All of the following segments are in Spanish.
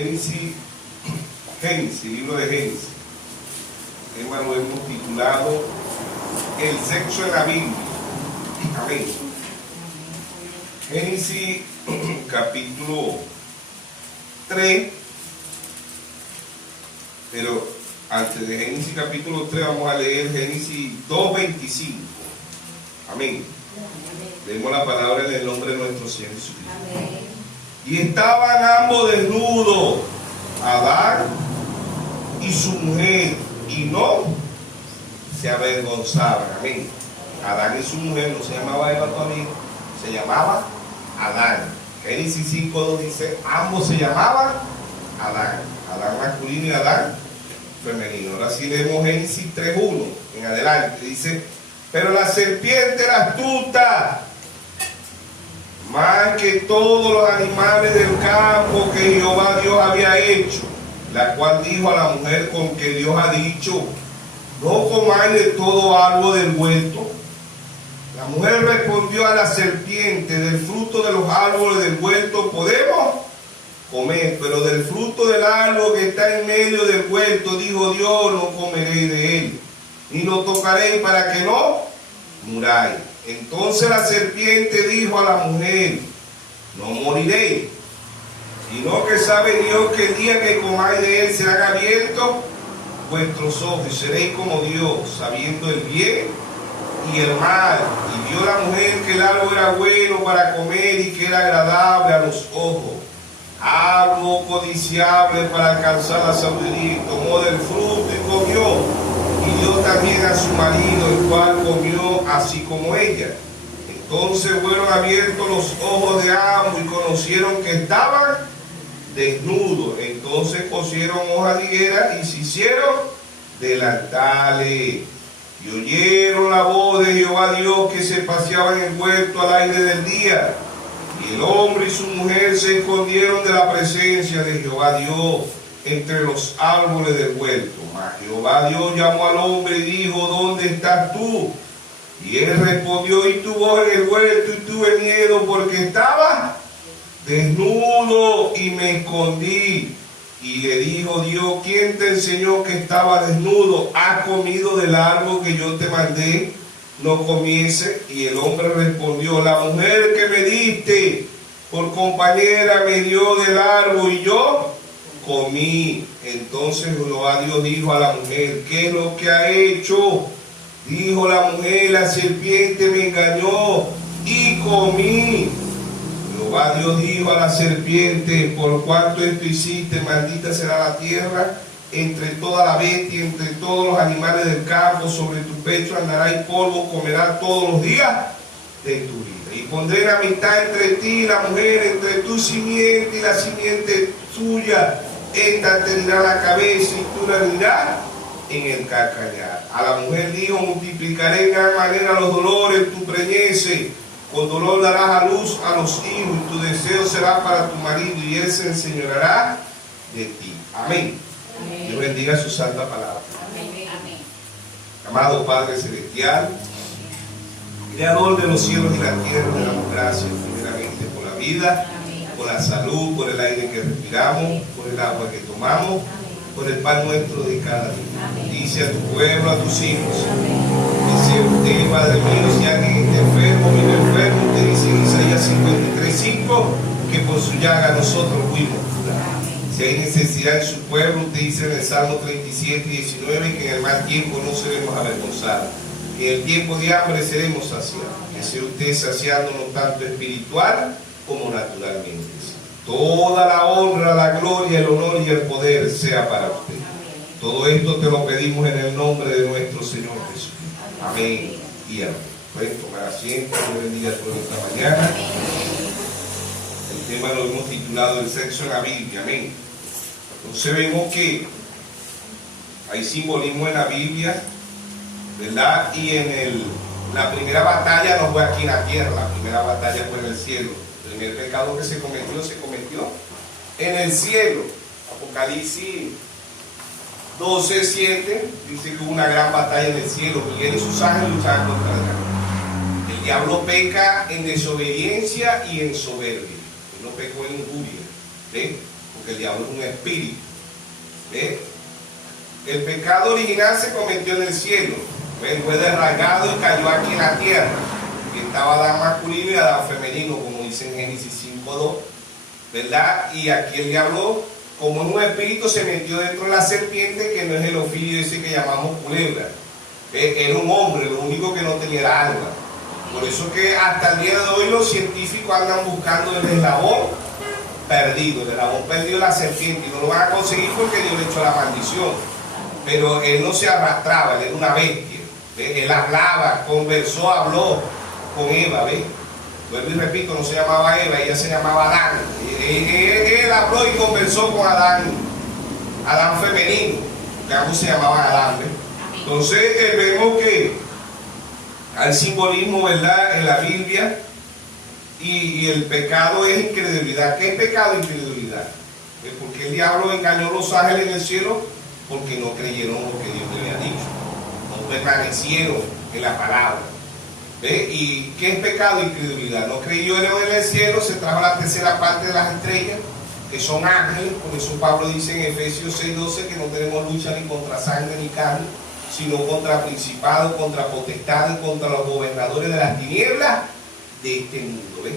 Génesis, libro de Génesis. El tema lo hemos titulado El sexo en la Biblia. Amén. Génesis capítulo 3. Pero antes de Génesis capítulo 3 vamos a leer Génesis 2:25. Amén. Leemos la palabra en el nombre de nuestro Señor Jesucristo. Amén. Y estaban ambos desnudos, Adán y su mujer, y no se avergonzaban. Amén. Adán y su mujer no se llamaba Eva todavía, se llamaba Adán. Génesis 5:2 dice, ambos se llamaban Adán. Adán masculino y Adán femenino. Ahora sí leemos Génesis 3:1 en adelante. Dice, pero la serpiente era astuta más que todos los animales del campo que Jehová Dios había hecho, la cual dijo a la mujer con que Dios ha dicho, no comáis de todo árbol del huerto. La mujer respondió a la serpiente, del fruto de los árboles del huerto podemos comer, pero del fruto del árbol que está en medio del huerto, dijo Dios, no comeréis de él, ni lo tocaréis para que no muráis. Entonces la serpiente dijo a la mujer, no moriréis, sino que sabe Dios que el día que comáis de él serán abiertos vuestros ojos y seréis como Dios, sabiendo el bien y el mal. Y vio la mujer que el árbol era bueno para comer y que era agradable a los ojos, árbol codiciable para alcanzar la sabiduría, y tomó del fruto y comió. Y dio también a su marido, el cual comió así como ella. Entonces fueron abiertos los ojos de ambos y conocieron que estaban desnudos. Entonces cosieron hojas de higuera y se hicieron delantales. Y oyeron la voz de Jehová Dios que se paseaba en el huerto al aire del día. Y el hombre y su mujer se escondieron de la presencia de Jehová Dios entre los árboles del huerto. Mas Jehová Dios llamó al hombre y dijo, ¿dónde estás tú? Y él respondió, y tu voz en el huerto, y tuve miedo porque estaba desnudo y me escondí. Y le dijo Dios, ¿quién te enseñó que estaba desnudo? ¿Has comido del árbol que yo te mandé no comiese? Y el hombre respondió, la mujer que me diste por compañera me dio del árbol y yo comí. Entonces Jehová Dios dijo a la mujer, ¿qué es lo que ha hecho? Dijo la mujer, la serpiente me engañó y comí. Jehová Dios dijo a la serpiente, por cuanto esto hiciste, maldita será la tierra entre toda la bestia, entre todos los animales del campo, sobre tu pecho andará y polvo comerás todos los días de tu vida. Y pondré la amistad entre ti y la mujer, entre tu simiente y la simiente tuya. Esta te herirá la cabeza y tú la herirás en el calcañar. A la mujer dijo, multiplicaré en gran manera los dolores, tu preñece. Con dolor darás a luz a los hijos, y tu deseo será para tu marido, y él se enseñoreará de ti. Amén. Amén. Dios bendiga su santa palabra. Amén. Amén. Amado Padre Celestial, Creador de los cielos y la tierra, te damos gracias primeramente por la vida, por la salud, por el aire que respiramos, por el agua que tomamos, por el pan nuestro de cada día. Dice a tu pueblo, a tus hijos, dice usted, Padre mío, si alguien está enfermo, vive enfermo, usted dice en Isaías 53:5, que por su llaga nosotros fuimos curados. Si hay necesidad en su pueblo, usted dice en el Salmo 37:19, que en el mal tiempo no seremos avergonzados, que en el tiempo de hambre seremos saciados. Que sea usted saciándonos tanto espiritual como naturalmente. Toda la honra, la gloria, el honor y el poder sea para usted. Todo esto te lo pedimos en el nombre de nuestro Señor Jesús. Amén y amén. Pueden tomar asiento. Dios bendiga a todos esta mañana. El tema lo hemos titulado El sexo en la Biblia. Amén. Entonces vemos que hay simbolismo en la Biblia, ¿verdad? Y en la primera batalla no fue aquí en la tierra, la primera batalla fue en el cielo. El primer pecado que se cometió en el cielo. Apocalipsis 12:7 dice que hubo una gran batalla en el cielo. Miguel y sus ángeles luchaban contra el dragón. El diablo peca en desobediencia y en soberbia. Él no pecó en injuria, ¿ven? Porque porque el diablo es un espíritu. El pecado original se cometió en el cielo, fue desarraigado y cayó aquí en la tierra. Y estaba Adán masculino y Adán femenino, como dice en Génesis 5:2, ¿verdad? Y aquí el diablo, como en un espíritu, se metió dentro de la serpiente, que no es el ofidio ese que llamamos culebra. Era un hombre, lo único que no tenía era alma. Por eso que hasta el día de hoy los científicos andan buscando el eslabón perdido de la serpiente, y no lo van a conseguir porque Dios le echó la maldición. Pero él no se arrastraba, él era una bestia. Él hablaba, conversó, habló con Eva, ¿ves? Vuelvo y repito, no se llamaba Eva, ella se llamaba Adán. Él habló y conversó con Adán femenino, que ambos se llamaban Adán, ¿ves? Entonces vemos que hay simbolismo, ¿verdad?, en la Biblia, y el pecado es incredulidad. ¿Qué es pecado? Incredulidad. Porque el diablo engañó a los ángeles en el cielo, porque no creyeron lo que Dios le había dicho, no permanecieron en la palabra. ¿Y qué es pecado? Incredulidad. No creyeron en el cielo, se trajo la tercera parte de las estrellas, que son ángeles. Por eso Pablo dice en Efesios 6:12 que no tenemos lucha ni contra sangre ni carne, sino contra principados, contra potestades, contra los gobernadores de las tinieblas de este mundo. ¿Ves?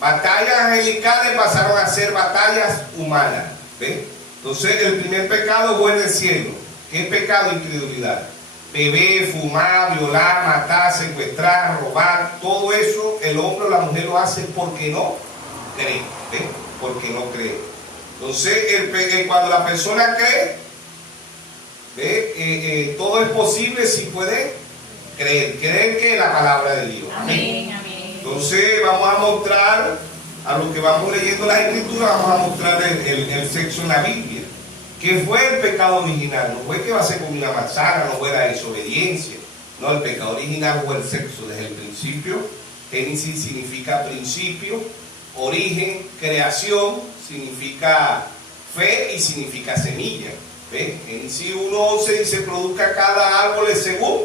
Batallas angelicales pasaron a ser batallas humanas. ¿Ves? Entonces el primer pecado fue en el cielo. ¿Qué es pecado? Incredulidad. Beber, fumar, violar, matar, secuestrar, robar, todo eso el hombre o la mujer lo hace porque no cree. ¿Ves? Porque no cree. Entonces cuando la persona cree, todo es posible si puede creer que es la palabra de Dios. Amén, amén. Entonces vamos a mostrar, a lo que vamos leyendo las escrituras, vamos a mostrar el sexo en la Biblia. ¿Qué fue el pecado original? No fue que va a ser como una manzana, no fue la desobediencia. No, el pecado original fue el sexo desde el principio. Génesis significa principio, origen, creación, significa fe y significa semilla. ¿Ve? Génesis 1:11 dice: produzca cada árbol según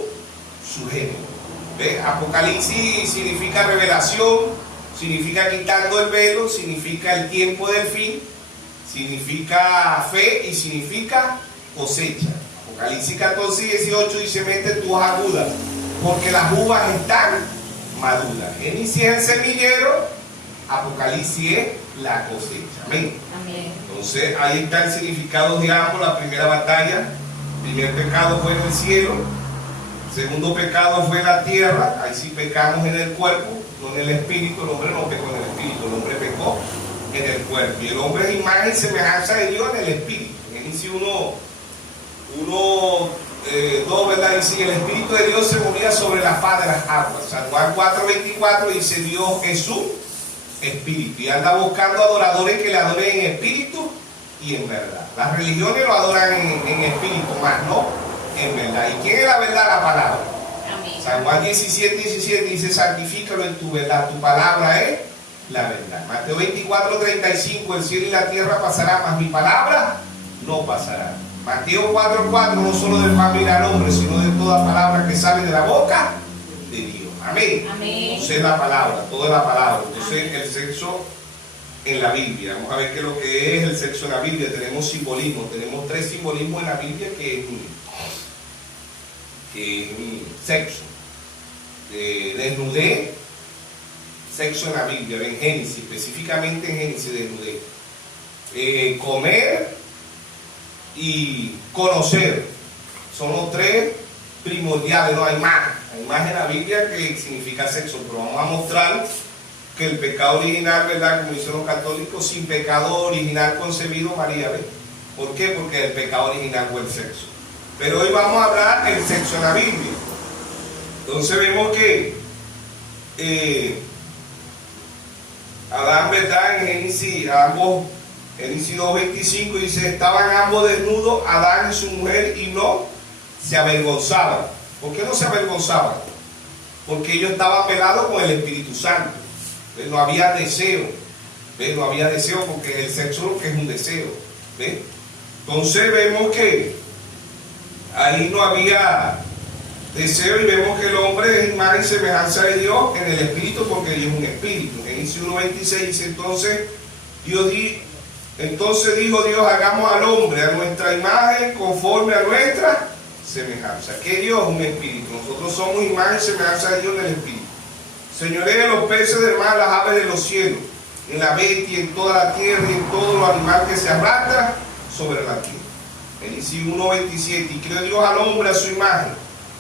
su género. ¿Ve? Apocalipsis significa revelación, significa quitando el velo, significa el tiempo del fin, significa fe y significa cosecha. Apocalipsis 14:18 dice: mete tus agudas, porque las uvas están maduras. Génesis es el semillero, Apocalipsis es la cosecha. Amén. Amén. Entonces ahí está el significado de ambos. La primera batalla, el primer pecado fue en el cielo, el segundo pecado fue en la tierra. Ahí sí pecamos en el cuerpo, no en el espíritu. El hombre no pecó en el espíritu, el hombre pecó en el cuerpo. Y el hombre es imagen y semejanza de Dios en el espíritu. Génesis 1:2, ¿verdad? Dice: el espíritu de Dios se movía sobre la faz de las aguas. San Juan 4:24 dice: Dios es su espíritu y anda buscando adoradores que le adoren en espíritu y en verdad. Las religiones lo adoran en espíritu, más no en verdad. ¿Y quién es la verdad? La palabra. Amén. San Juan 17:17 dice: santifícalo en tu verdad, tu palabra es la verdad. Mateo 24:35: el cielo y la tierra pasarán, mas mi palabra no pasará. Mateo 4:4: no solo del pan vivirá el hombre, sino de toda palabra que sale de la boca de Dios. Amén. Amén. Entonces la palabra, toda la palabra. Entonces el sexo en la Biblia. Vamos a ver qué es lo que es el sexo en la Biblia. Tenemos simbolismo, tenemos 3 simbolismos en la Biblia que es sexo. Desnudez, sexo en la Biblia, en Génesis, específicamente en Génesis, desnudez. Comer y conocer. Son los 3 primordiales, no hay más. Hay más en la Biblia que significa sexo, pero vamos a mostrar que el pecado original, ¿verdad? Como dicen los católicos, sin pecado original concebido María, ¿ves? ¿Por qué? Porque el pecado original fue el sexo. Pero hoy vamos a hablar del sexo en la Biblia. Entonces vemos que Adán, ¿verdad? En Génesis 2:25 dice: estaban ambos desnudos, Adán y su mujer, y no se avergonzaban. ¿Por qué no se avergonzaban? Porque ellos estaban velados con el Espíritu Santo. ¿Ves? No había deseo. ¿Ves? No había deseo, porque el sexo es un deseo. ¿Ves? Entonces vemos que ahí no había deseo, y vemos que el hombre es imagen y semejanza de Dios en el espíritu, porque Dios es un espíritu. En Génesis 1:26 dice: entonces Dios Entonces dijo Dios, hagamos al hombre a nuestra imagen, conforme a nuestra semejanza. ¿Qué Dios? Un espíritu. Nosotros somos imagen y semejanza de Dios en el espíritu. Señoré los peces del mar, las aves de los cielos, en la bestia, en toda la tierra y en todo lo animal que se arrastra sobre la tierra. Génesis 1:27. Y creó Dios al hombre a su imagen.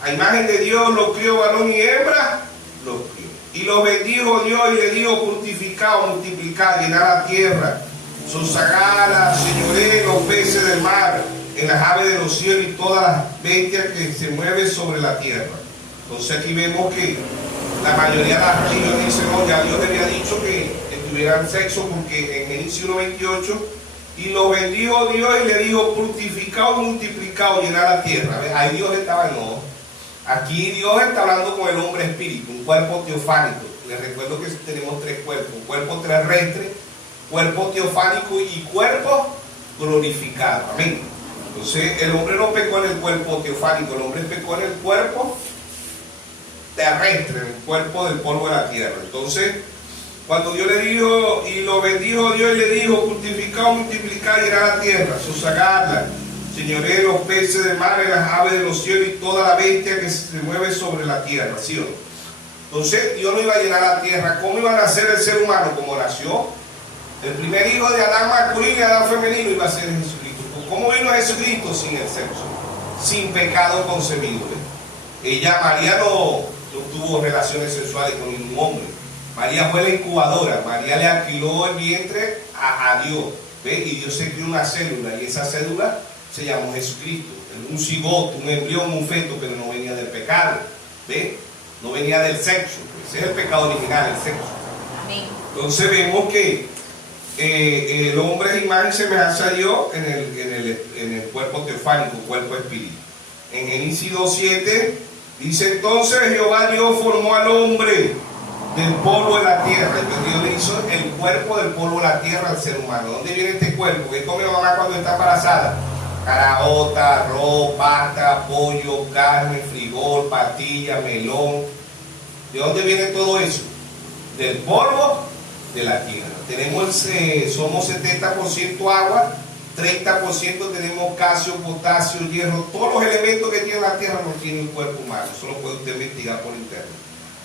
A imagen de Dios lo crió, varón y hembra lo crió. Y lo bendijo Dios y le dijo, fructificad, multiplicad, llenad la tierra, sosegad, señoré los peces del mar, en las aves de los cielos y todas las bestias que se mueven sobre la tierra. Entonces aquí vemos que la mayoría de las religiones dicen, no, ya Dios le había dicho que tuvieran sexo, porque en Génesis 1:28, y lo bendijo Dios y le dijo, fructificado, multiplicado, llenar la tierra. ¿Ves? Ahí Dios estaba en no. Aquí Dios está hablando con el hombre espíritu, un cuerpo teofánico. Les recuerdo que tenemos tres cuerpos: un cuerpo terrestre, cuerpo teofánico y cuerpo glorificado. Amén. Entonces el hombre no pecó en el cuerpo teofánico, el hombre pecó en el cuerpo terrestre, en el cuerpo del polvo de la tierra. Entonces, cuando Dios le dijo, y lo bendijo Dios y le dijo, fructificad, multiplicad, llenar la tierra, sosegadla, señoré los peces del mar, las aves de los cielos y toda la bestia que se mueve sobre la tierra, ¿sí o no? Entonces Dios no iba a llenar la tierra. ¿Cómo iba a nacer el ser humano? Como nació el primer hijo de Adán masculino y Adán femenino, iba a ser Jesucristo. ¿Cómo vino Jesucristo? Sin el sexo, sin pecado concebido. María no tuvo relaciones sexuales con ningún hombre. María fue la incubadora. María le alquiló el vientre a Dios, ¿ve? Y Dios se creó una célula, y esa célula se llamó Jesucristo. Un cigoto, un embrión, un feto, pero no venía del pecado, ¿ve? No venía del sexo. Ese es el pecado original, el sexo. Amén. Entonces vemos que el hombre es imagen y semejanza a Dios en el cuerpo teofánico, cuerpo espíritu. En Génesis 2:7 dice, entonces Jehová Dios formó al hombre del polvo de la tierra. Entonces Dios le hizo el cuerpo del polvo de la tierra al ser humano. ¿Dónde viene este cuerpo? ¿Qué come mamá cuando está embarazada? Caraota, arroz, pasta, pollo, carne, frijol, patilla, melón. ¿De dónde viene todo eso? Del polvo de la tierra. Somos 70% agua, 30% tenemos calcio, potasio, hierro. Todos los elementos que tiene la tierra no tiene el cuerpo humano. Eso lo puede usted investigar por internet.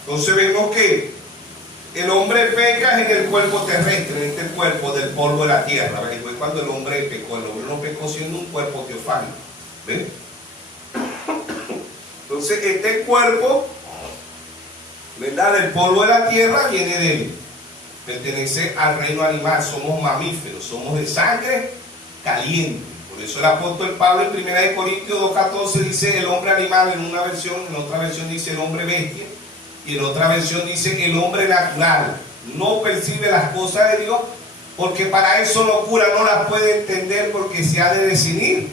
Entonces vemos que el hombre peca en el cuerpo terrestre, en este cuerpo del polvo de la tierra. ¿Ves? Fue cuando el hombre pecó. El hombre no pecó siendo un cuerpo teofánico. ¿Ven? Entonces este cuerpo, ¿verdad?, del polvo de la tierra viene de él. Pertenece al reino animal. Somos mamíferos, somos de sangre caliente. Por eso el apóstol Pablo en 1 Corintios 2:14 dice el hombre animal en una versión, en otra versión dice el hombre bestia, y en otra versión dice el hombre natural. No percibe las cosas de Dios, porque para eso locura no las puede entender, porque se ha de definir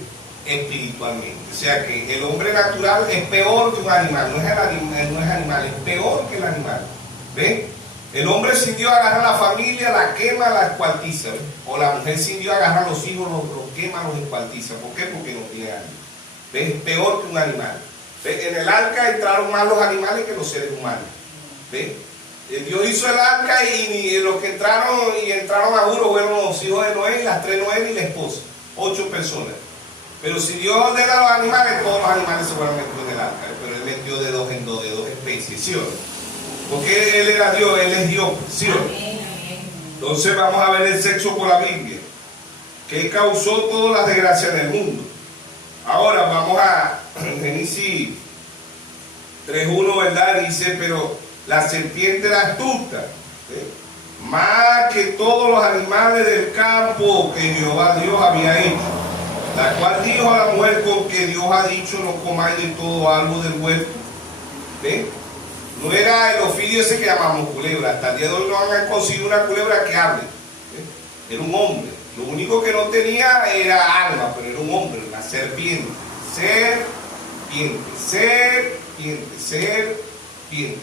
espiritualmente. O sea que el hombre natural es peor que un animal. No es animal, es peor que el animal. ¿Ven? El hombre sin Dios agarra a la familia, la quema, la escuartiza. ¿Ven? O la mujer sin Dios agarra a los hijos, los quema, los escuartiza. ¿Por qué? Porque no tiene alma. ¿Ven? Es peor que un animal. ¿Ven? En el arca entraron más los animales que los seres humanos. ¿Ven? Dios hizo el arca y los que entraron a juro fueron los hijos de Noé, las 3 Noé y la esposa. 8 personas. Pero si Dios ordena a los animales, todos los animales se fueron metidos en el arca. Pero Él metió de dos en dos, de dos especies, ¿sí o no? Porque Él era Dios, Él es Dios, ¿sí o no? Entonces vamos a ver el sexo por la Biblia, que causó todas las desgracias del mundo. Ahora vamos a Génesis 3:1, ¿verdad? Dice, pero la serpiente era astuta, más que todos los animales del campo que Jehová Dios había hecho, la cual dijo a la mujer, con que Dios ha dicho, no comáis de todo árbol del huerto. ¿Ven? No era el ofidio ese que llamamos culebra. Hasta el día de hoy no han conseguido una culebra que hable. Era un hombre. Lo único que no tenía era alma, pero era un hombre, una serpiente. Serpiente.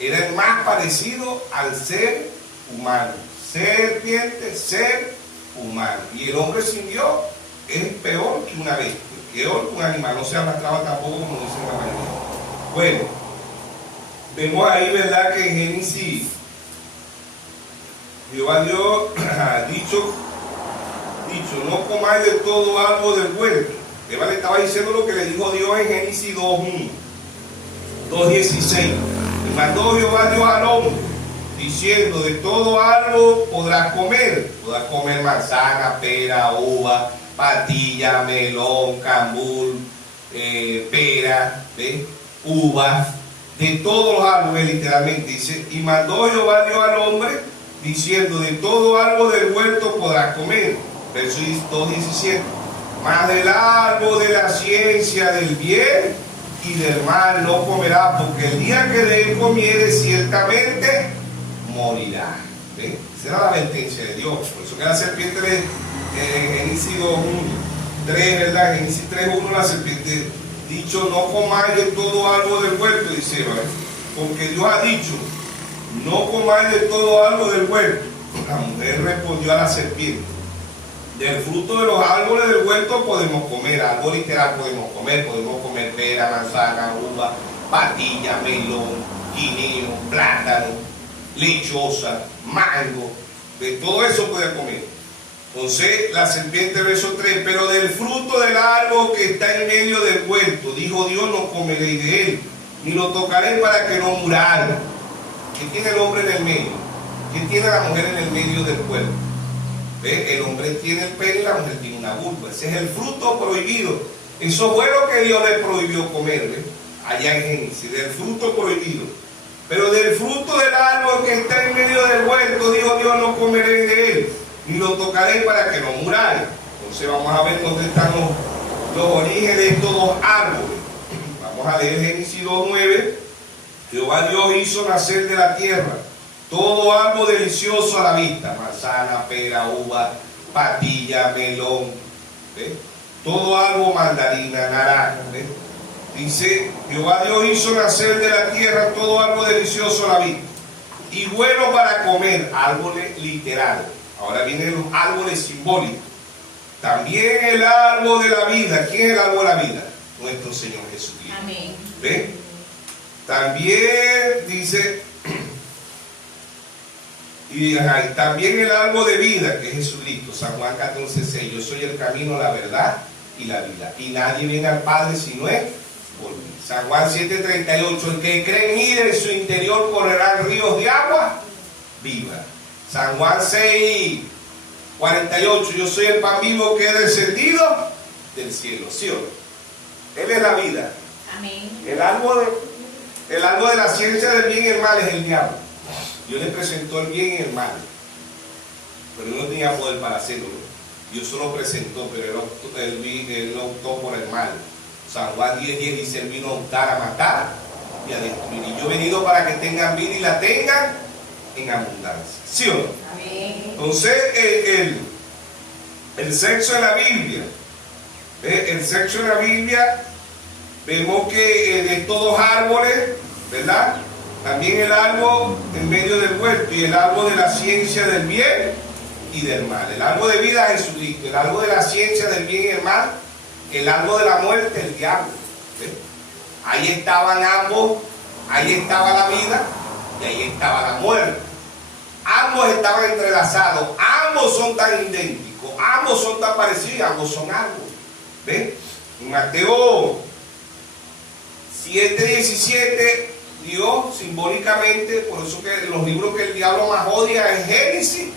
Era el más parecido al ser humano. Serpiente, ser humano. Y el hombre sin Dios es peor que una bestia, peor que un animal. No se arrastraba tampoco, como dicen la mayoría. Bueno, vemos ahí, ¿verdad?, que en Génesis Jehová Dios ha dicho dicho, no comáis de todo árbol del huerto. Eva le estaba diciendo lo que le dijo Dios en Génesis 2:16. Y mandó Jehová Dios al hombre, diciendo, de todo árbol podrás comer manzana, pera, uva, patilla, melón, cambur, pera, ¿ves? Uva, de todos los árboles, literalmente dice, y mandó Jehová Dios al hombre, diciendo, de todo árbol del huerto podrás comer. Verso 2:17. Mas del árbol de la ciencia del bien y del mal no comerás, porque el día que de él comieres ciertamente morirá. ¿Ves? Esa era la advertencia de Dios. Por eso que la serpiente de Génesis 2:3, ¿verdad? Génesis 3:1, la serpiente dicho, no comáis de todo árbol del huerto, dice, ¿vale? Porque Dios ha dicho, no comáis de todo árbol del huerto. La mujer respondió a la serpiente, del fruto de los árboles del huerto podemos comer, algo literal podemos comer pera, manzana, uva, patilla, melón, guineo, plátano, lechosa, mango, de todo eso puede comer. Entonces la serpiente, verso 3, pero del fruto del árbol que está en medio del huerto, dijo Dios, no comeréis de él, ni lo tocaréis para que no muráis. ¿Qué tiene el hombre en el medio? ¿Qué tiene la mujer en el medio del huerto? ¿Ve? El hombre tiene el pene y la mujer tiene una vulva. Ese es el fruto prohibido. Eso fue lo que Dios le prohibió comer, ¿ve? Allá en Génesis, del fruto prohibido. Pero del fruto del árbol que está en medio del huerto, dijo Dios, no comeréis de él, ni lo tocaréis para que no muráis. Entonces vamos a ver dónde están los orígenes de estos dos árboles. Vamos a leer Génesis 2:9. Jehová Dios hizo nacer de la tierra todo árbol delicioso a la vista, manzana, pera, uva, patilla, melón, ¿ves? Todo árbol, mandarina, naranja, ¿ves? Dice, Jehová Dios hizo nacer de la tierra todo árbol delicioso a la vista y bueno para comer, árboles literales. Ahora vienen los árboles simbólicos. También el árbol de la vida. ¿Quién es el árbol de la vida? Nuestro Señor Jesucristo. Amén. ¿Ves? También dice, y también el árbol de vida, que es Jesucristo. San Juan 14:6. Yo soy el camino, la verdad y la vida. Y nadie viene al Padre si no es por mí. San Juan 7:38. El que cree en mí, de su interior correrán ríos de agua viva. San Juan 6:48. Yo soy el pan vivo que he descendido del cielo. ¿Sí o no? Él es la vida. Amén. El árbol de la ciencia del bien y el mal es el diablo. Dios le presentó el bien y el mal, pero él no tenía poder para hacerlo. Dios solo presentó, pero él optó por el mal. San Juan 10:10 dice, él vino a optar, a matar y a destruir. Y yo he venido para que tengan vida y la tengan en abundancia. ¿Sí o no? Amén. Entonces, el sexo en la Biblia, el sexo en la Biblia, vemos que de estos árboles, ¿verdad? También el árbol en medio del huerto y el árbol de la ciencia del bien y del mal. El árbol de vida es Jesucristo, el árbol de la ciencia del bien y el mal, el árbol de la muerte, el diablo. ¿Sí? Ahí estaban ambos, ahí estaba la vida y ahí estaba la muerte. Ambos estaban entrelazados, ambos son tan idénticos, ambos son tan parecidos, ambos son árboles. ¿Ves? En Mateo 7:17, Dios simbólicamente, por eso que los libros que el diablo más odia es Génesis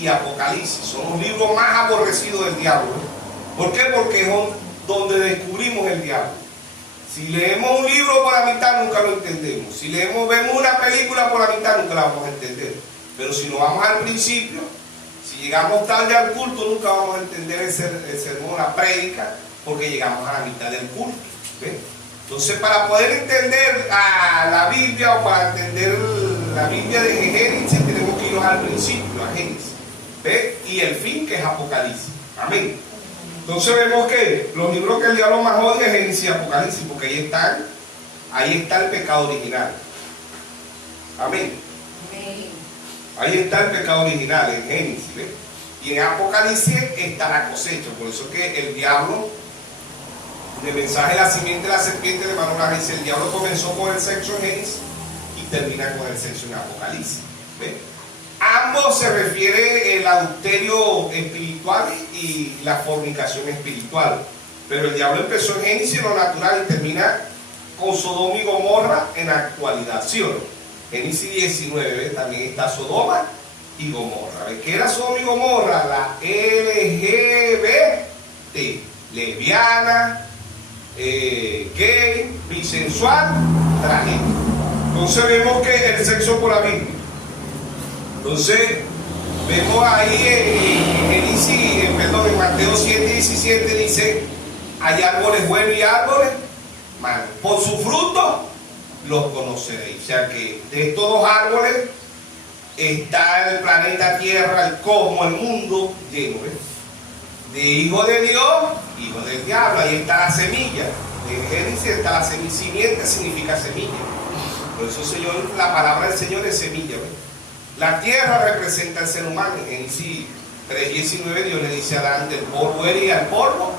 y Apocalipsis, son los libros más aborrecidos del diablo. ¿Por qué? Porque es donde descubrimos el diablo. Si leemos un libro por la mitad nunca lo entendemos, si vemos una película por la mitad nunca la vamos a entender, pero si nos vamos al principio, si llegamos tarde al culto nunca vamos a entender el sermón, la prédica, porque llegamos a la mitad del culto. ¿Ves? Entonces, para poder entender a la Biblia o para entender la Biblia de Génesis, tenemos que irnos al principio, a Génesis. ¿Ves? Y el fin, que es Apocalipsis. Amén. Entonces vemos que los libros que el diablo más odia es Génesis y Apocalipsis, porque ahí está el pecado original. Amén. Ahí está el pecado original en Génesis. ¿Ves? Y en Apocalipsis está la cosecha. Por eso que el diablo, en el mensaje de la simiente de la serpiente de Manolas, dice, el diablo comenzó con el sexo en Génesis y termina con el sexo en Apocalipsis. ¿Ves? ambos se refiere el adulterio espiritual y la fornicación espiritual. Pero el diablo empezó en Génesis, lo natural, y termina con Sodoma y Gomorra en la actualidad, ¿sí o no? Génesis 19, ¿ves? También está Sodoma y Gomorra. ¿Ves? ¿Qué era Sodoma y Gomorra? La LGBT, lesbiana, gay, bisensual, transgénero. Entonces vemos que el sexo por la Biblia. Entonces vemos ahí en Mateo 7:17 dice: hay árboles buenos y árboles malos. Por su fruto los conoceréis. O sea que de estos dos árboles está el planeta Tierra, el cosmos, el mundo lleno, ¿ves? De hijo de Dios, hijo del diablo. Ahí está la semilla. En Génesis está la semilla. Simiente significa semilla. Por eso la palabra del Señor es semilla, ¿ves? La tierra representa al ser humano. En Génesis 3:19 Dios le dice a Adán: del polvo eres y al polvo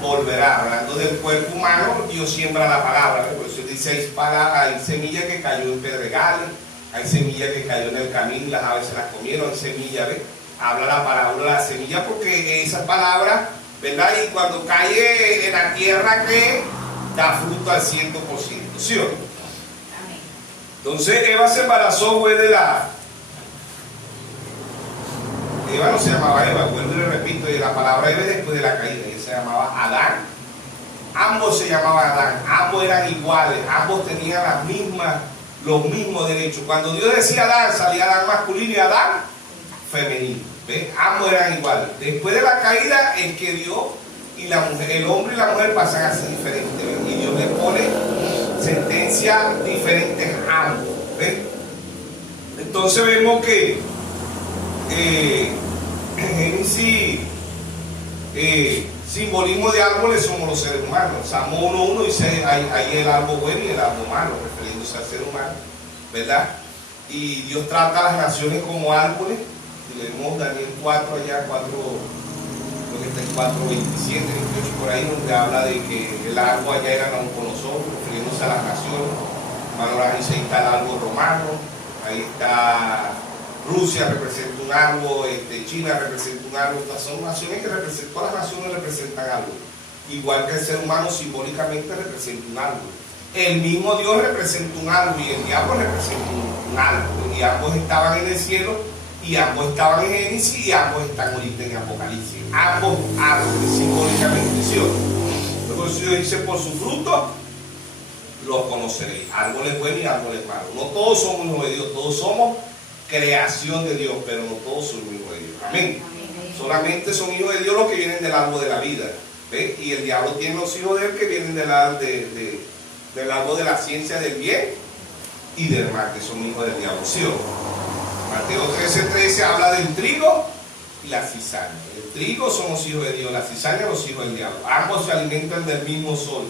volverá. Hablando del cuerpo humano, Dios siembra la palabra, ¿ves? Por eso dice: hay semilla que cayó en pedregales, hay semilla que cayó en el camino y las aves se las comieron. Hay semilla, ¿ves? Habla la parábola de la semilla porque esa palabra, ¿verdad? Y cuando cae en la tierra, que da fruto al 100%, ¿sí o no? Entonces Eva se embarazó, fue de la... Eva no se llamaba Eva, vuelvo y le repito, y la palabra Eva después de la caída, ella se llamaba Adán. Ambos se llamaban Adán, ambos eran iguales, ambos tenían los mismos derechos. Cuando Dios decía Adán, salía Adán masculino y Adán femenino. ¿Ves? Ambos eran iguales. Después de la caída es que Dios y la mujer, el hombre y la mujer pasan a ser diferentes, ¿ves? Y Dios le pone sentencias diferentes a ambos, ¿ves? Entonces vemos que en Génesis, simbolismo de árboles somos los seres humanos. Salmo 1:1 dice: hay el árbol bueno y el árbol malo, refiriéndose al ser humano, ¿verdad? Y Dios trata a las naciones como árboles. Y leemos Daniel 4 allá, 4, creo que está en 4:27, 28 por ahí, donde habla de que el árbol allá era Nabucodonosor, refiriéndose a las naciones. Ahora dice: ahí está el árbol romano, ahí está Rusia, representa un árbol, China representa un árbol. Son naciones que representan, todas las naciones representan algo. Igual que el ser humano simbólicamente representa un árbol. El mismo Dios representa un árbol y el diablo representa un árbol. Y ambos estaban en el cielo, y ambos estaban en Génesis, y ambos están ahorita en Apocalipsis. Ambos árboles simbólicamente, ¿sí o no? Luego Dios dice: por su fruto los conoceréis. Árboles buenos y árboles malos. No todos somos hijos de Dios, todos somos creación de Dios, pero no todos son hijos de Dios. Amén. Solamente son hijos de Dios los que vienen del árbol de la vida. ¿Ves? Y el diablo tiene los hijos de él que vienen del árbol de la ciencia del bien y del mal, que son hijos del diablo. ¿Sí o no? Mateo 13:13 habla del trigo y la cizaña. El trigo son los hijos de Dios, la cizaña los hijos del diablo. Ambos se alimentan del mismo sol.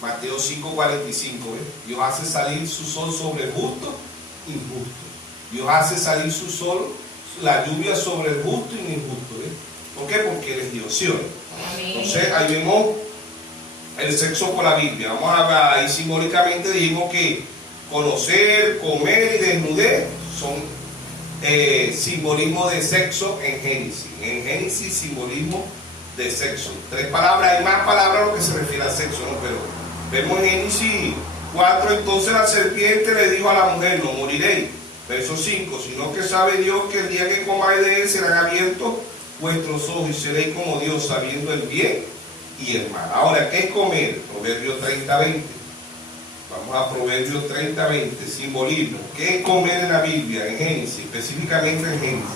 Mateo 5:45. Dios hace salir su sol sobre el justo e injusto. Dios hace salir su sol, la lluvia sobre el justo y el injusto. ¿Por qué? Porque Él es Dios. ¿Sí o no? Entonces ahí vemos el sexo por la Biblia. Vamos a ver, ahí simbólicamente dijimos que conocer, comer y desnudez son simbolismo de sexo en Génesis. En Génesis, simbolismo de sexo. 3 palabras, hay más palabras a lo que se refiere al sexo, ¿no? Pero vemos en Génesis 4: entonces la serpiente le dijo a la mujer: no moriréis. Verso 5: sino que sabe Dios que el día que comáis de él serán abiertos vuestros ojos y seréis como Dios, sabiendo el bien y el mal. Ahora, ¿qué es comer? Proverbios 30:20. Vamos a Proverbios 30:20, simbolismo. ¿Qué es comer en la Biblia? En Génesis, específicamente en Génesis.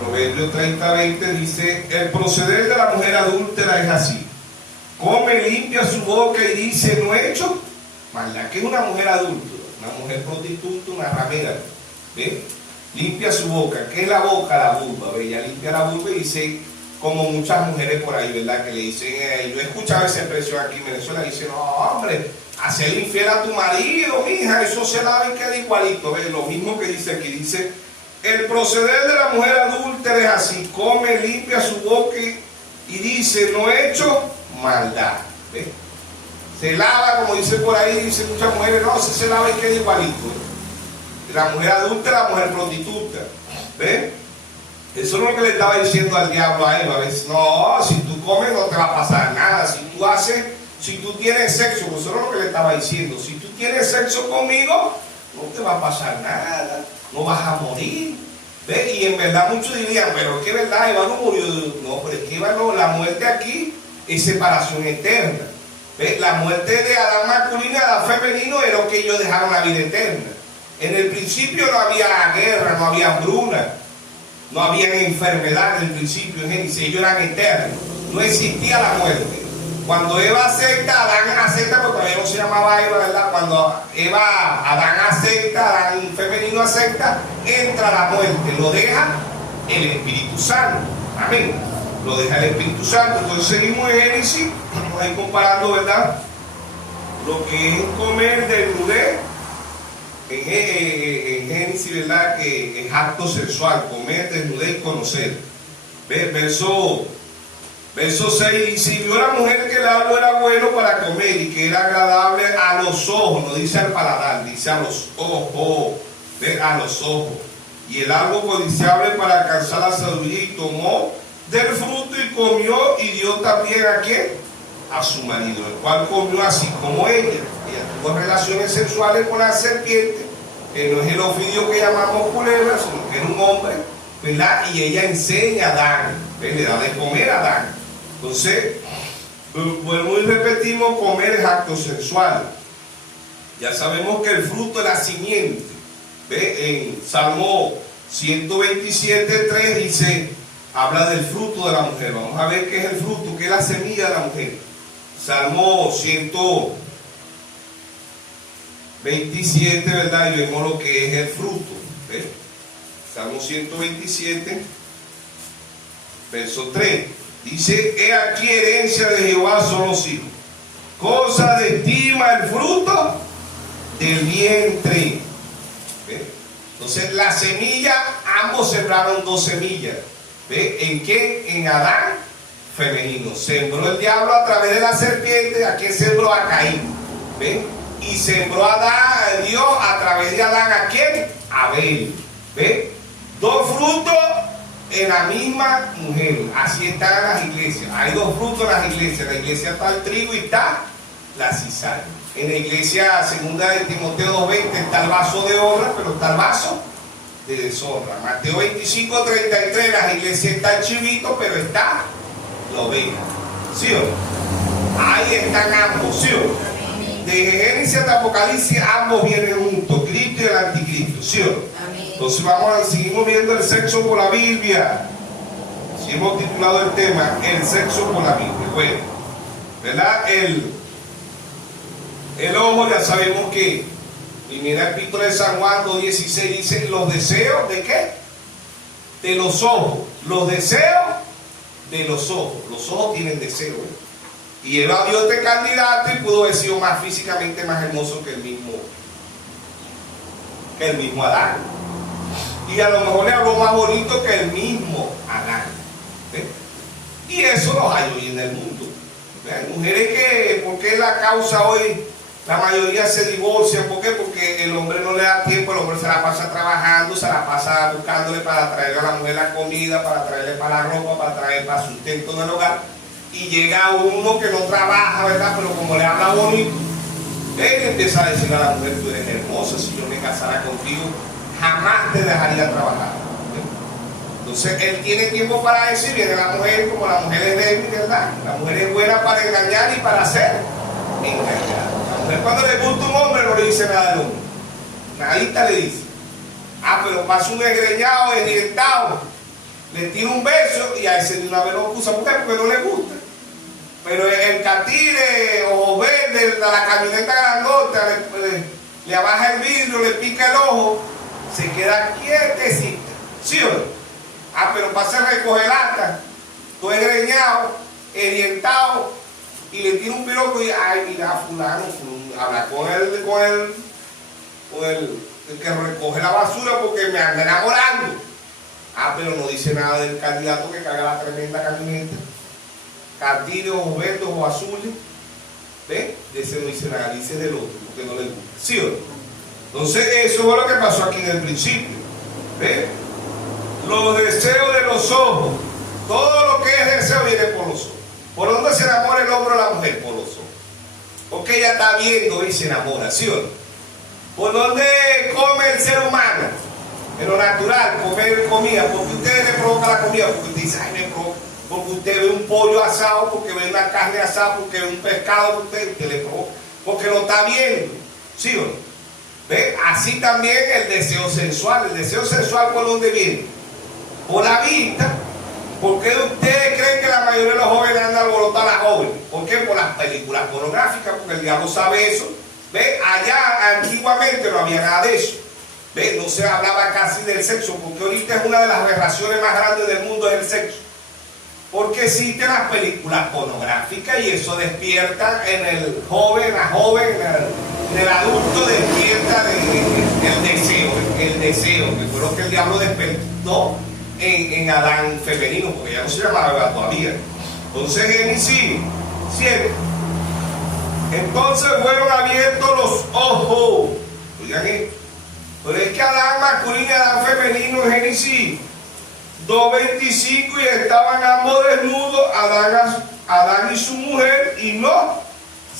Proverbios 30:20 dice: el proceder de la mujer adúltera es así. Come, limpia su boca y dice: no he hecho maldad. ¿Qué es una mujer adúltera? Una mujer prostituta, una ramera. ¿Ves? Limpia su boca. ¿Qué es la boca? La vulva. ¿Ves? Ella limpia la vulva y dice, como muchas mujeres por ahí, ¿verdad? Que le dicen, yo he escuchado esa expresión aquí en Venezuela, dicen: no, hombre, hacer infiel a tu marido, mija, eso se lava y queda igualito. ¿Ves? Lo mismo que dice aquí, dice: el proceder de la mujer adúltera es así, come, limpia su boca y dice: no he hecho maldad. ¿Ves? Se lava, como dice por ahí, dicen muchas mujeres: no, se lava y queda igualito. La mujer adulta, la mujer prostituta. ¿Ve? Eso es lo que le estaba diciendo al diablo a Eva. No, si tú comes no te va a pasar nada. Si tú tienes sexo, pues eso es lo que le estaba diciendo. Si tú tienes sexo conmigo, no te va a pasar nada. No vas a morir. ¿Ve? Y en verdad muchos dirían, pero es que verdad, Eva no murió. No, pero es que Eva no, la muerte aquí es separación eterna. ¿Ve? La muerte de Adán masculino y Adán femenino era que ellos dejaron la vida eterna. En el principio no había guerra, no había hambruna, no había enfermedad en el principio, en Génesis, ellos eran eternos, no existía la muerte. Cuando Eva acepta, Adán acepta, porque todavía no se llamaba Eva, ¿verdad? Cuando Adán acepta, Adán femenino acepta, entra la muerte, lo deja el Espíritu Santo. Amén. Lo deja el Espíritu Santo. Entonces seguimos en Génesis, vamos a ir comparando, ¿verdad? Lo que es comer desnudez. En Génesis, ¿verdad? Que es acto sexual, comer, desnudez y conocer. Verso 6 dice: y vio la mujer que el árbol era bueno para comer y que era agradable a los ojos, no dice al paladar, dice a los ojos, a los ojos. Y el árbol codiciable para alcanzar la sabiduría, y tomó del fruto y comió, y dio también ¿a quién? A su marido, el cual comió así como ella. Ella tuvo relaciones sexuales con la serpiente, que no es el ofidio que llamamos culebra, sino que es un hombre, ¿verdad? Y ella enseña a Adán, le da de comer a Adán. Entonces, vuelvo y repetimos, comer es acto sexual. Ya sabemos que el fruto es la simiente. ¿Ve? En Salmo 127:3 dice, habla del fruto de la mujer. Vamos a ver qué es el fruto, qué es la semilla de la mujer. Salmo 127, ¿verdad? Y vemos lo que es el fruto. ¿Ve? Salmo 127, verso 3. Dice: he aquí herencia de Jehová son los hijos, cosa de estima el fruto del vientre. ¿Ve? Entonces la semilla, ambos sembraron dos semillas. ¿Ve? ¿En qué? En Adán femenino. Sembró el diablo a través de la serpiente. ¿A quién sembró? A Caín. ¿Ve? Y sembró a Dios a través de Adán. ¿A quién? A Abel. ¿Ve? Dos frutos en la misma mujer. Así están las iglesias. Hay dos frutos en las iglesias. En la iglesia está el trigo y está la cizaña. En la iglesia segunda de Timoteo 2:20 está el vaso de honra, pero está el vaso de deshonra. Mateo 25:33, las iglesias está el chivito, pero está la oveja. ¿Sí o no? Ahí están ambos, ¿sí o no? De Génesis hasta Apocalipsis ambos vienen juntos, Cristo y el anticristo, ¿sí o no? Entonces seguimos viendo el sexo por la Biblia. Si hemos titulado el tema, el sexo por la Biblia. Bueno, ¿verdad? El ojo, ya sabemos que primera epístola de San Juan 2:16 dice: los deseos ¿de qué? De los ojos. Los deseos de los ojos. Los ojos tienen deseos. Y Eva vio este candidato y pudo haber sido más físicamente más hermoso que el mismo Adán. Y a lo mejor le habló más bonito que el mismo Adán. ¿Ve? Y eso los hay hoy en el mundo. ¿Ve? Hay mujeres que, ¿por qué la causa hoy? La mayoría se divorcian. ¿Por qué? Porque el hombre no le da tiempo, el hombre se la pasa trabajando, se la pasa buscándole para traerle a la mujer la comida, para traerle para la ropa, para traer para sustento del hogar. Y llega uno que no trabaja, ¿verdad? Pero como le habla bonito, él empieza a decir a la mujer: tú eres hermosa, si yo me casara contigo, jamás te dejaría trabajar. Entonces él tiene tiempo para eso y viene la mujer, como la mujer es débil, ¿verdad? La mujer es buena para engañar y para hacer engañar. La mujer, cuando le gusta un hombre, no le dice nada al hombre. Nadita le dice. Ah, pero pasa un desgreñado, desdientado, le tira un beso y a ese de una vez lo acusa. ¿Por qué? Porque no le gusta. Pero el catire o verde, la camioneta grandota, le abaja el vidrio, le pica el ojo, se queda quietecita. ¿Sí o no? Ah, pero pasa a recoger lata, todo desgreñado, desdientado, y le tira un piroco y, ay, mira, fulano, habla con el que recoge la basura porque me anda enamorando. Ah, pero no dice nada del candidato que carga la tremenda camioneta, catire, ojos verdes, ojos azules. ¿Ve? De ese no dice nada, dice del otro, porque no le gusta. ¿Sí o no? Entonces, eso fue lo que pasó aquí en el principio. ¿Ve? Los deseos de los ojos. Todo lo que es deseo viene por los ojos. ¿Por dónde se enamora el hombre o la mujer? Por los ojos. Porque ella está viendo y se enamora, ¿sí o no? ¿Por dónde come el ser humano? En lo natural, comer comida. Porque usted le provoca la comida, porque usted dice, ay, me provoca. Porque usted ve un pollo asado, porque ve una carne asada, porque ve un pescado, usted le provoca. Porque lo está viendo, ¿sí o no? ¿Ve? Así también el deseo sensual. El deseo sensual, ¿por dónde viene? Por la vista. ¿Por qué ustedes creen que la mayoría de los jóvenes andan alborotados a las jóvenes? ¿Por qué? Por las películas pornográficas, porque el diablo sabe eso. ¿Ve? Allá antiguamente no había nada de eso. ¿Ve? No se hablaba casi del sexo, porque ahorita es una de las aberraciones más grandes del mundo, es el sexo. Porque existen las películas pornográficas y eso despierta en el joven, la joven, en el adulto despierta el deseo, que fue lo que el diablo despertó en Adán femenino, porque ya no se llamaba Eva todavía. Entonces Génesis 7. Entonces fueron abiertos los ojos. Oigan esto. Pero es que Adán masculino y Adán femenino en Génesis 2:25 y estaban ambos desnudos, Adán y su mujer, y no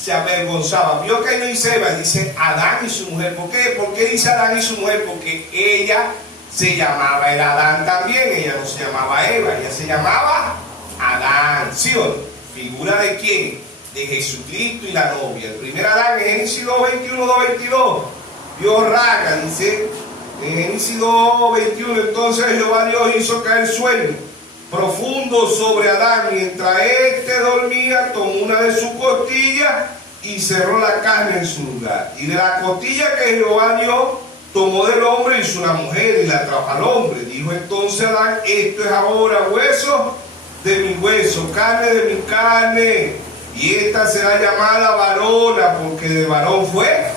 se avergonzaban. Vio que no dice Eva, dice Adán y su mujer. ¿Por qué? ¿Por qué dice Adán y su mujer? Porque ella se llamaba el Adán también, ella no se llamaba Eva, ella se llamaba Adán, ¿sí o no? ¿Figura de quién? De Jesucristo y la novia. El primer Adán en Génesis 2:21, 2:22. Dios raga, dice en Génesis 2:21, entonces Jehová Dios hizo caer sueño profundo sobre Adán, mientras éste dormía, tomó una de sus costillas y cerró la carne en su lugar. Y de la costilla que Jehová Dios tomó del hombre hizo una mujer y la trajo al hombre. Dijo entonces Adán, esto es ahora hueso de mi hueso, carne de mi carne, y esta será llamada varona, porque de varón fue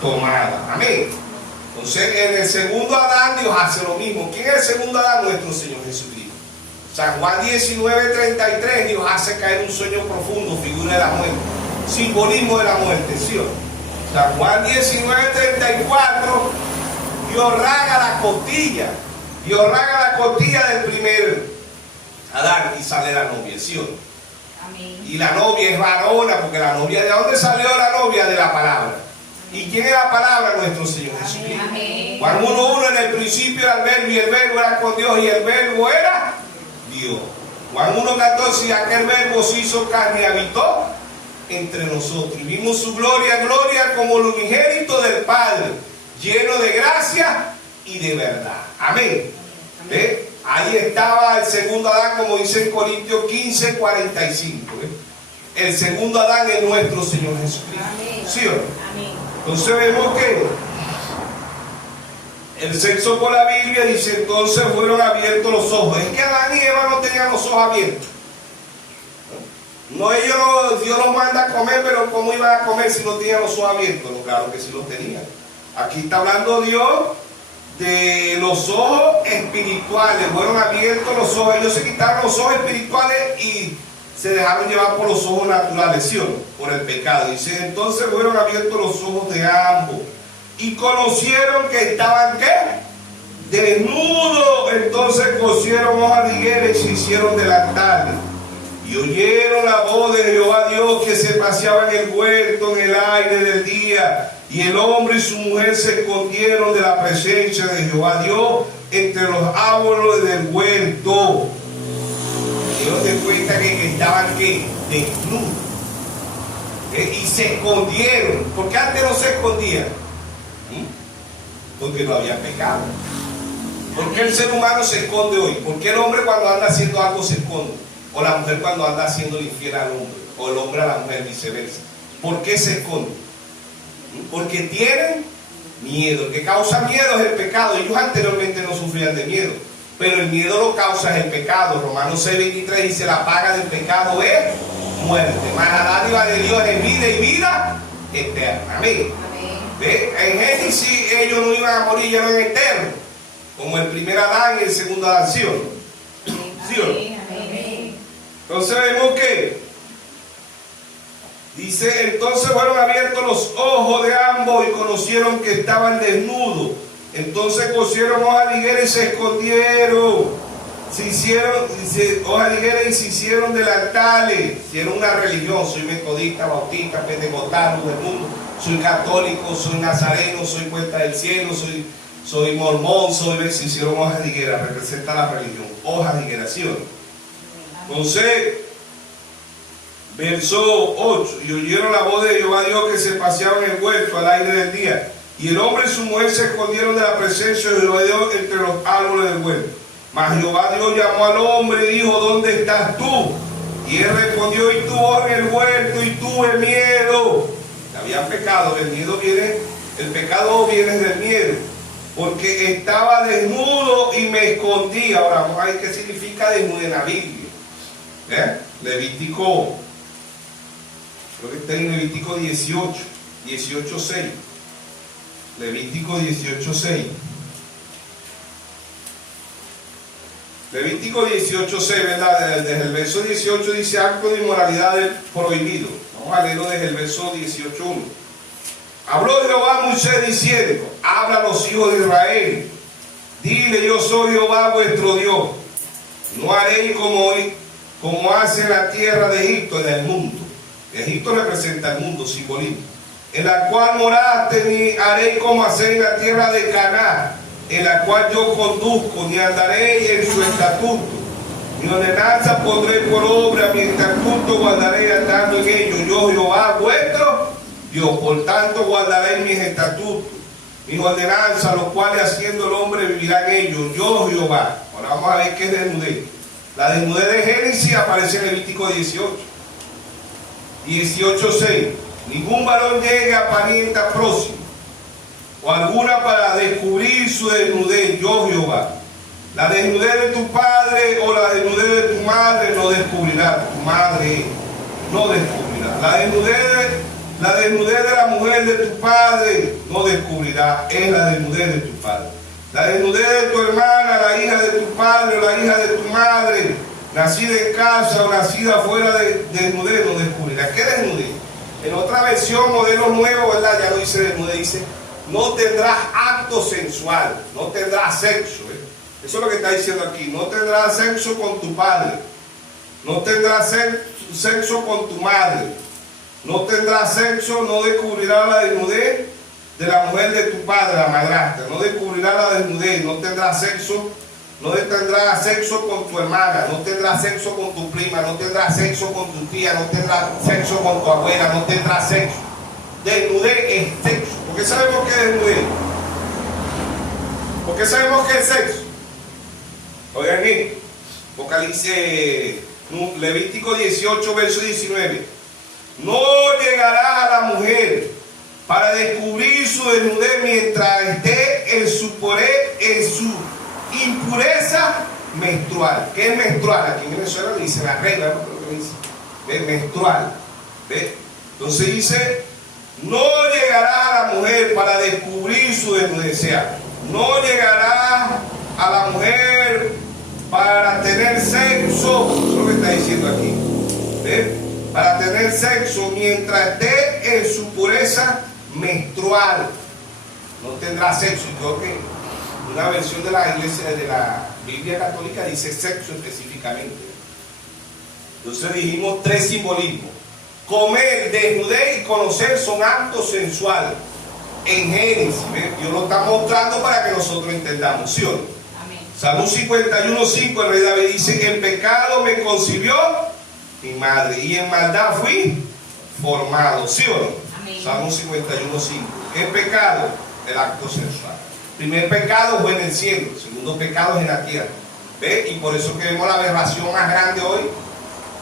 tomada. Amén. Entonces en el segundo Adán Dios hace lo mismo. ¿Quién es el segundo Adán? Nuestro Señor Jesucristo. San Juan 19:33, Dios hace caer un sueño profundo, figura de la muerte, simbolismo de la muerte, ¿sí o no? San Juan 19:34, Dios raga la costilla, Dios raga la costilla del primer Adán y sale la novia, ¿sí o no? Amén. Y la novia es varona, porque la novia, ¿de dónde salió la novia? De la palabra. ¿Y quién es la palabra? Nuestro Señor Jesucristo. Amén. Juan 1:1, en el principio era el verbo y el verbo era con Dios y el verbo era Dios. Juan 1:14, y aquel verbo se hizo carne y habitó entre nosotros. Y vimos su gloria, gloria como el unigénito del Padre, lleno de gracia y de verdad. Amén. ¿Ve? Ahí estaba el segundo Adán, como dice en Corintios 15:45. El segundo Adán es nuestro Señor Jesucristo. Amén. ¿Sí o no? Amén. Entonces vemos que el sexo por la Biblia dice, entonces fueron abiertos los ojos. Es que Adán y Eva no tenían los ojos abiertos. No, Dios los manda a comer, pero ¿cómo iban a comer si no tenían los ojos abiertos? No, claro que sí los tenían. Aquí está hablando Dios de los ojos espirituales. Fueron abiertos los ojos. Ellos se quitaron los ojos espirituales y se dejaron llevar por los ojos naturales, ¿sí o no? Por el pecado. Dice, entonces fueron abiertos los ojos de ambos y conocieron que estaban, ¿qué? Desnudos. Entonces cosieron hojas de higuera y se hicieron delantales. Y oyeron la voz de Jehová Dios que se paseaba en el huerto en el aire del día. Y el hombre y su mujer se escondieron de la presencia de Jehová Dios entre los árboles del huerto. Dios te cuenta que estaban, ¿qué? Desnudos. Y se escondieron. ¿Por qué antes no se escondían? Porque no había pecado. ¿Por qué el ser humano se esconde hoy? ¿Por qué el hombre cuando anda haciendo algo se esconde? O la mujer cuando anda haciendo infiel al hombre, o el hombre a la mujer, viceversa. ¿Por qué se esconde? Porque tienen miedo. El que causa miedo es el pecado. Ellos anteriormente no sufrían de miedo, pero el miedo lo causa el pecado. Romanos 6:23 dice, la paga del pecado es muerte, mas la dádiva de Dios es vida y vida eterna. Amén. ¿Ve? En Génesis ellos no iban a morir, ya no en eterno, como el primer Adán y el segundo Adán, ¿sí o no? ¿Sí o no? Entonces vemos que dice, entonces fueron abiertos los ojos de ambos y conocieron que estaban desnudos. Entonces cosieron hojas de higuera y se escondieron. se hicieron, dice, hojas de higuera, y se hicieron delantares. Hicieron una religión. Soy metodista, bautista, pentecostal, del mundo. Soy católico, soy nazareno, soy puerta del cielo, soy mormón, se hicieron hojas de higuera. Representa la religión. Hojas de higuera, ¿sí o no? Entonces, verso 8. Y oyeron la voz de Jehová Dios que se paseaba en el huerto al aire del día. Y el hombre y su mujer se escondieron de la presencia de Jehová Dios entre los árboles del huerto. Mas Jehová Dios llamó al hombre y dijo: ¿dónde estás tú? Y él respondió: y estuve en el huerto y tuve miedo. Habían pecado. El pecado viene del miedo, porque estaba desnudo y me escondí. Ahora vamos a ver qué significa desnudo en la Biblia. Levítico, creo que está en Levítico 18:6. Levítico 18:6. Levítico 18:6, ¿verdad? Desde el verso 18 dice: acto de inmoralidad prohibido. Vamos a leerlo desde el verso 18:1. Habló Jehová a Moisés diciendo: habla a los hijos de Israel, dile: yo soy Jehová vuestro Dios. No haréis como hace la tierra de Egipto, en el mundo. Egipto representa el mundo, simbolismo. En la cual moraste, ni haréis como hacéis la tierra de Canaán, en la cual yo conduzco, ni andaréis en su estatuto. Mi ordenanza pondré por obra, mi estatuto guardaré andando en ellos. Yo Jehová vuestro Dios, por tanto guardaré mis estatutos, mis ordenanzas, los cuales haciendo el hombre vivirá en ellos. Yo Jehová. Ahora vamos a ver qué es desnudez. La desnudez de Génesis aparece en Levítico 18:6. Ningún varón llegue a parienta próxima o alguna para descubrir su desnudez. Yo Jehová. La desnudez de tu padre o la desnudez de tu madre no descubrirá. Tu madre no descubrirá. La desnudez de la mujer de tu padre no descubrirá. Es la desnudez de tu padre. La desnudez de tu hermana, la hija de tu padre o la hija de tu madre, nacida en casa o nacida fuera de desnudez, no descubrirá. ¿Qué desnudez? En otra versión, modelo nuevo, ¿verdad? Ya no dice desnudez, dice: no tendrás acto sensual, no tendrás sexo. Eso es lo que está diciendo aquí. No tendrás sexo con tu padre, no tendrás sexo con tu madre, no tendrás sexo, no descubrirás la desnudez de la mujer de tu padre, la madrastra, no descubrirás la desnudez, no tendrás sexo con tu hermana, no tendrás sexo con tu prima, no tendrás sexo con tu tía, no tendrás sexo con tu abuela, no tendrás sexo. Desnudez es sexo. ¿Por qué sabemos que es desnudez? ¿Por qué sabemos que es sexo? Oigan aquí, Levítico 18, verso 19. No llegarás a la mujer para descubrir su desnudez mientras esté en su impureza menstrual. ¿Qué es menstrual? Aquí en Venezuela le dice la regla, ¿no? Creo que dice. ¿Ve? Menstrual. ¿Ve? Entonces dice: no llegará a la mujer para descubrir su desnudez. O sea, no llegará a la mujer para tener sexo. Eso es lo que está diciendo aquí. ¿Ve? Para tener sexo mientras esté en su pureza menstrual. No tendrá sexo. Y creo que una versión de la iglesia, de la Biblia católica, dice sexo específicamente. Entonces dijimos tres simbolismos: comer, desnudez y conocer son actos sensuales. En Génesis, Dios lo está mostrando para que nosotros entendamos, ¿sí o no? Amén. Salmo 51:5, el rey David dice: en pecado me concibió mi madre y en maldad fui formado, ¿sí o no? Amén. Salmo 51:5. ¿Qué pecado? El acto sensual. Primer pecado fue en el cielo, segundo pecado es en la tierra. ¿Ve? Y por eso que vemos la aberración más grande hoy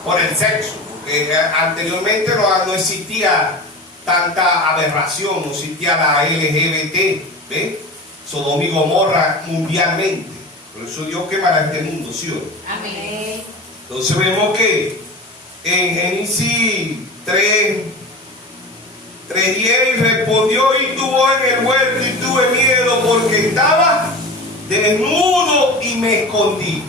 por el sexo, porque anteriormente no existía tanta aberración, no existía la LGBT, ¿ve? Sodoma y Gomorra mundialmente. Por eso Dios quemará este mundo, ¿sí o no? Amén. Entonces vemos que en Génesis 3:10 respondió: y tuvo en el huerto y tuve miedo porque estaba desnudo y me escondí.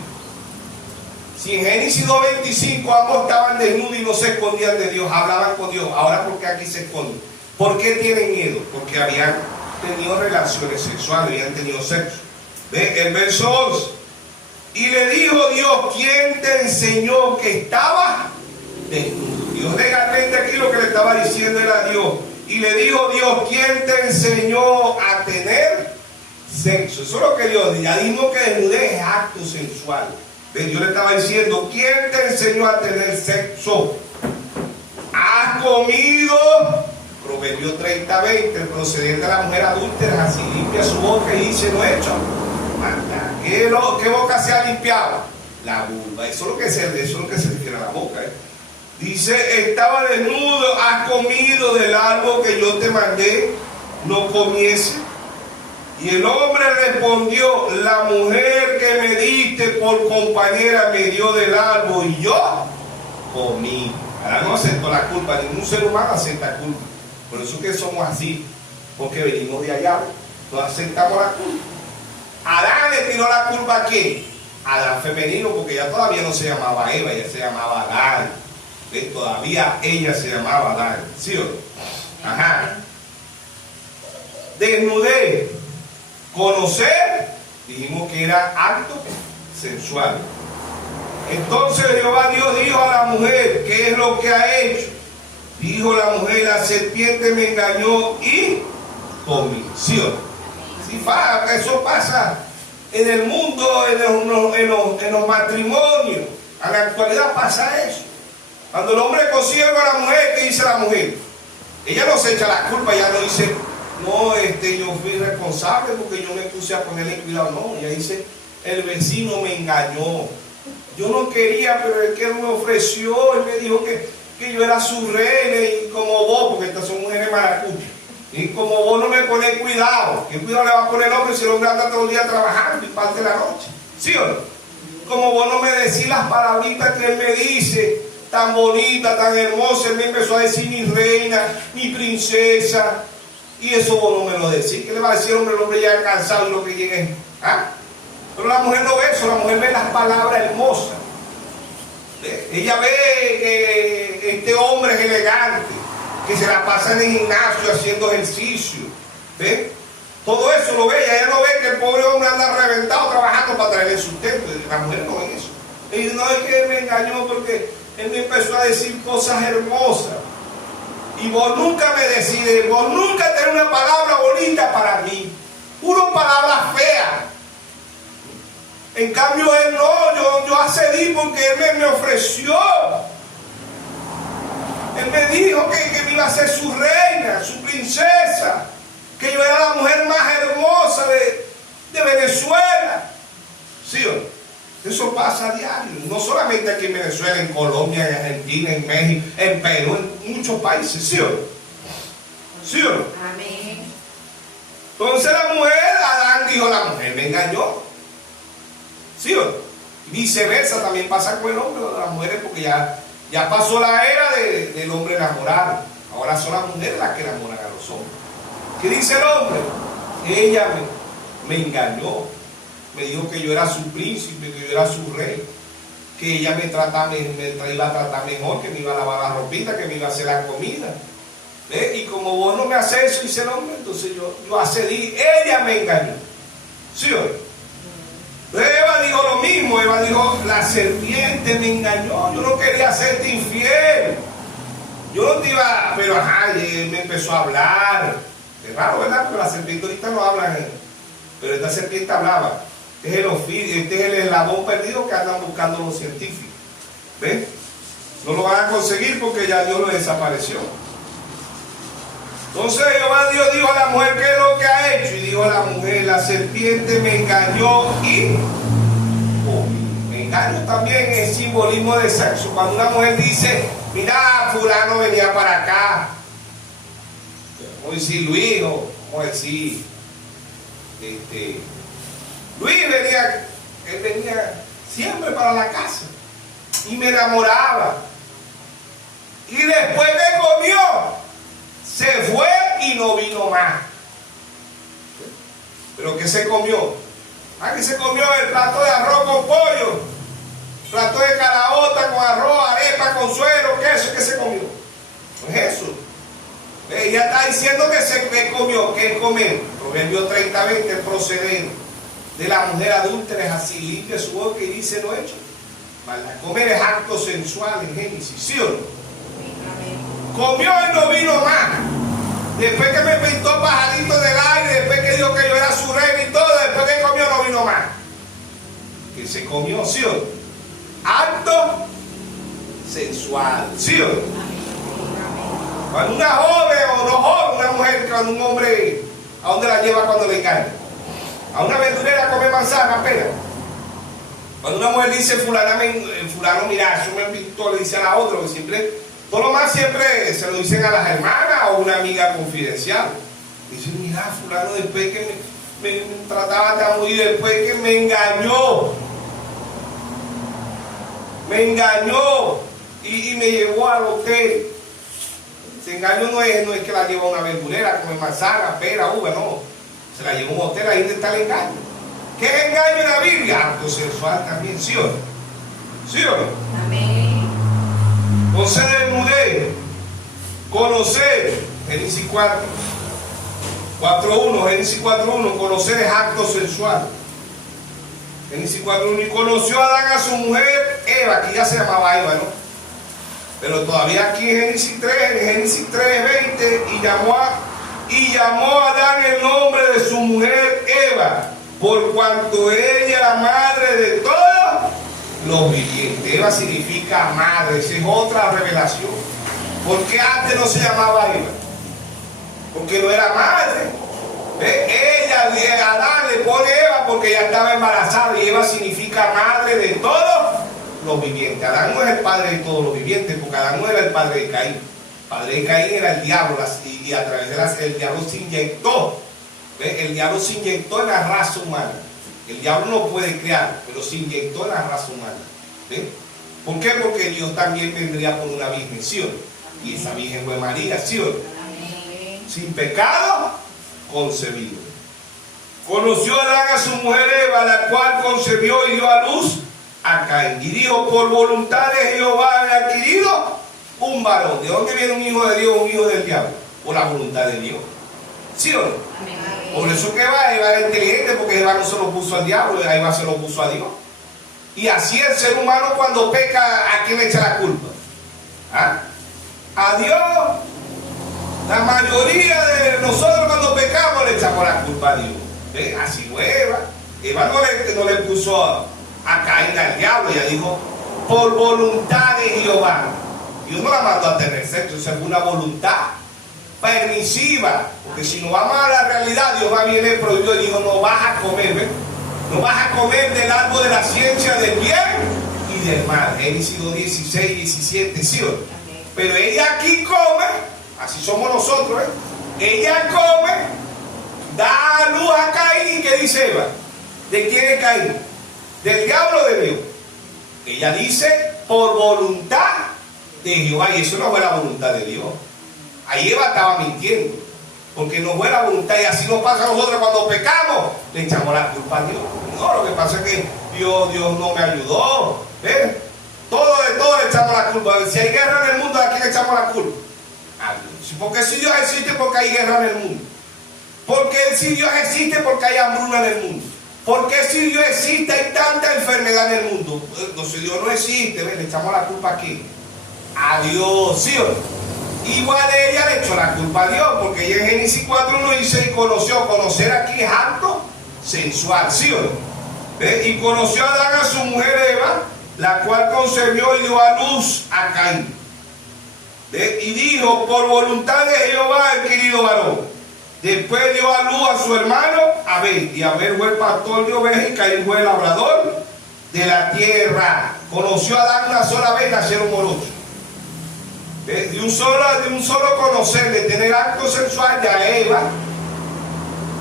Si en Génesis 2:25 ambos estaban desnudos y no se escondían de Dios, hablaban con Dios, ahora ¿por qué aquí se esconden? ¿Por qué tienen miedo? Porque habían tenido relaciones sexuales, habían tenido sexo. ¿Ve? El verso 11: Y le dijo Dios, ¿quién te enseñó que estaba desnudo? Dios legalmente aquí lo que le estaba diciendo era Dios. Y le dijo Dios, ¿quién te enseñó a tener sexo? Eso es lo que Dios dijo. Ya dijimos que desnudez es acto sensual. Dios le estaba diciendo, ¿quién te enseñó a tener sexo? ¿Has comido? Proverbios 30:20, el proceder de la mujer adúltera, así limpia su boca y dice, no he hecho. ¿Qué boca se ha limpiado? La vulva. Eso es lo que se refiere a la boca. Dice, estaba desnudo, has comido del árbol que yo te mandé, no comiese. Y el hombre respondió, la mujer que me diste por compañera me dio del árbol y yo comí. Ahora no acepto la culpa, ningún ser humano acepta culpa. Por eso que somos así, porque venimos de allá, no aceptamos la culpa. Adán le tiró la culpa a quién? Adán femenino, porque ella todavía no se llamaba Eva, ella se llamaba Adán. Todavía ella se llamaba Adán, ¿sí o no? Ajá. Desnudez, conocer, dijimos que era acto sensual. Entonces Jehová Dios dijo a la mujer, ¿qué es lo que ha hecho? Dijo la mujer, la serpiente me engañó y comí. ¿Sí o no? Sí, eso pasa en el mundo, en los matrimonios. En la actualidad pasa eso. Cuando el hombre consigue a la mujer, ¿qué dice la mujer? Ella no se echa la culpa, ella no dice, no, yo fui responsable porque yo me puse a ponerle cuidado. No, ella dice, el vecino me engañó. Yo no quería, pero es que él me ofreció, él me dijo que yo era su reina y como vos, porque estas son mujeres maracuchas, y como vos no me pones cuidado, ¿qué cuidado le va a poner el hombre si el hombre anda todo el día trabajando y parte de la noche? ¿Sí o no? Como vos no me decís las palabritas que él me dice, tan bonita, tan hermosa, él me empezó a decir mi reina, mi princesa, y eso vos no me lo decís. ¿Qué le va a decir el hombre ya cansado y lo que llegue? ¿Ah? Pero la mujer no ve eso, la mujer ve las palabras hermosas. Ella ve que este hombre es elegante, que se la pasa en el gimnasio haciendo ejercicio. ¿Ve? Todo eso lo ve, ella no ve que el pobre hombre anda reventado trabajando para traerle sustento. La mujer no ve eso. Y no es que él me engañó porque él me empezó a decir cosas hermosas. Y vos nunca me decís, vos nunca tenés una palabra bonita para mí. Puro palabras feas. En cambio él no, yo accedí porque él me ofreció. Él me dijo que me iba a ser su reina, su princesa, que yo era la mujer más hermosa de Venezuela. ¿Sí o no? Eso pasa a diario, no solamente aquí en Venezuela, en Colombia, en Argentina, en México, en Perú, en muchos países. ¿Sí o no? ¿Sí o no? Amén. Entonces la mujer, Adán dijo, la mujer me engañó. ¿Sí o no? Viceversa también pasa con el hombre o las mujeres, porque ya pasó la era del hombre enamorado. Ahora son las mujeres las que enamoran a los hombres. ¿Qué dice el hombre? Ella me engañó. Me dijo que yo era su príncipe, que yo era su rey. Que ella me iba a tratar mejor, que me iba a lavar la ropita, que me iba a hacer la comida. Y como vos no me haces eso, dice el hombre, entonces yo accedí. Ella me engañó. ¿Sí o no? Eva dijo lo mismo. Eva dijo, la serpiente me engañó, yo no quería hacerte infiel, yo no te iba, pero ajá, él me empezó a hablar. Es raro, ¿verdad? Porque las serpientes ahorita no hablan, pero esta serpiente hablaba. Este es el eslabón perdido que andan buscando los científicos. ¿Ven? No lo van a conseguir porque ya Dios lo desapareció. Entonces Jehová Dios dijo a la mujer, ¿qué es lo que ha hecho? Y dijo a la mujer, la serpiente me engañó y me engaño también es simbolismo de sexo. Cuando una mujer dice, mira, fulano venía para acá, vamos a decir Luis, o vamos a decir Luis él venía siempre para la casa y me enamoraba, y después me comió, se fue y no vino más. ¿Pero qué se comió? Aquí se comió el plato de arroz con pollo, plato de caraota con arroz, arepa con suero, queso. ¿Qué se comió? No es eso. Ella está diciendo que se comió. ¿Qué es comer? Proverbios 30:20, proceder. de la mujer adúltera es así, limpia su boca y dice lo hecho. Para comer es acto sensual en Génesis, ¿sí o no? Comió y no vino más. Después que me pintó pajarito del aire, después que dijo que yo era su rey y todo, después que comió no vino más. Que se comió, ¿sí o no? Acto sensual, ¿sí o no? Cuando una joven o no joven, una mujer, cuando un hombre, ¿a dónde la lleva cuando le engaña? A una verdurera a comer manzana, pera. Cuando una mujer dice, fulano, mira, eso me pintó, le dice a la otra, que siempre, todo lo más siempre se lo dicen a las hermanas o una amiga confidencial. Dice, mira, fulano, después que me trataba tan muy, después que me engañó y me llevó al hotel. Ese engaño no es que la lleva a una verdurera, come manzana, pera, uva, no. Se la lleva a un hotel, ahí está el engaño. ¿Qué es engaño en la Biblia? Acto sensual también, ¿sí o no? ¿Sí o no? Amén. Entonces desnudez, conocer, Génesis 4.1, Génesis 4.1, conocer es acto sensual. Génesis 4.1, y conoció a Adán a su mujer Eva, que ya se llamaba Eva, ¿no? Pero todavía aquí en Génesis 3.20, y llamó a Adán el nombre de su mujer Eva, por cuanto ella es la madre de todos los vivientes. Eva significa madre, esa es otra revelación. ¿Por qué antes no se llamaba Eva? Porque no era madre. Adán le pone Eva porque ella estaba embarazada, y Eva significa madre de todos los vivientes. Adán no es el padre de todos los vivientes, porque Adán no era el padre de Caín. El padre de Caín era el diablo, y a través de el diablo se inyectó. El diablo se inyectó en la raza humana. El diablo no puede crear, pero se inyectó en la raza humana. ¿Ve? ¿Por qué? Porque Dios también vendría por una virgen, ¿sí o no? Y esa virgen fue María, ¿sí o no? Sin pecado concebido. Conoció Adán a su mujer Eva, la cual concebió y dio a luz a Caín. Y dijo, por voluntad de Jehová he adquirido un varón. ¿De dónde viene un hijo de Dios, un hijo del diablo? Por la voluntad de Dios. ¿Sí o no? Amén. Por eso que Eva era inteligente, porque Eva no se lo puso al diablo, Eva se lo puso a Dios. Y así el ser humano cuando peca, ¿a quién le echa la culpa? ¿Ah? A Dios. La mayoría de nosotros cuando pecamos le echamos la culpa a Dios. ¿Ve? Así fue Eva. Eva no le puso a Caín al diablo, ella dijo, por voluntad de Jehová. Dios no la mandó a tener sexo, esa fue una voluntad permisiva, porque si no vamos a la realidad, Dios va bien, le prohibió y dijo, no vas a comer, ¿ves? No vas a comer del árbol de la ciencia del bien y del mal. Génesis 2:16, 17, ¿sí o no? Pero ella aquí come, así somos nosotros, ¿eh? Ella come, da a luz a Caín. ¿Qué dice Eva? ¿De quién es Caín? ¿Del diablo o de Dios? Ella dice, por voluntad de Jehová, y eso no fue la voluntad de Dios. Ahí Eva estaba mintiendo, porque no fue la voluntad, y así nos pasa a nosotros cuando pecamos, le echamos la culpa a Dios. No, lo que pasa es que Dios no me ayudó. ¿Ves? De todo le echamos la culpa. Si hay guerra en el mundo, ¿a quién le echamos la culpa? A Dios. Porque si Dios existe, porque hay guerra en el mundo. Porque si Dios existe, porque hay hambruna en el mundo. Porque si Dios existe, hay tanta enfermedad en el mundo. Entonces Dios no existe, ¿ves? Le echamos la culpa aquí a Dios, ¿sí o no? Igual ella le echó la culpa a Dios, porque ella en Génesis 4.1 dice, y conocer aquí es acto sensual, ¿sí o no? ¿Ves? Y conoció a Adán a su mujer Eva, la cual concebió y dio a luz a Caín. ¿Ves? Y dijo, por voluntad de Jehová he adquirido varón. Después dio a luz a su hermano Abel, y Abel fue el pastor de ovejas y Caín fue el labrador de la tierra. Conoció a Adán una sola vez, nacieron morochos. De un solo conocer, de tener acto sexual, ya Eva,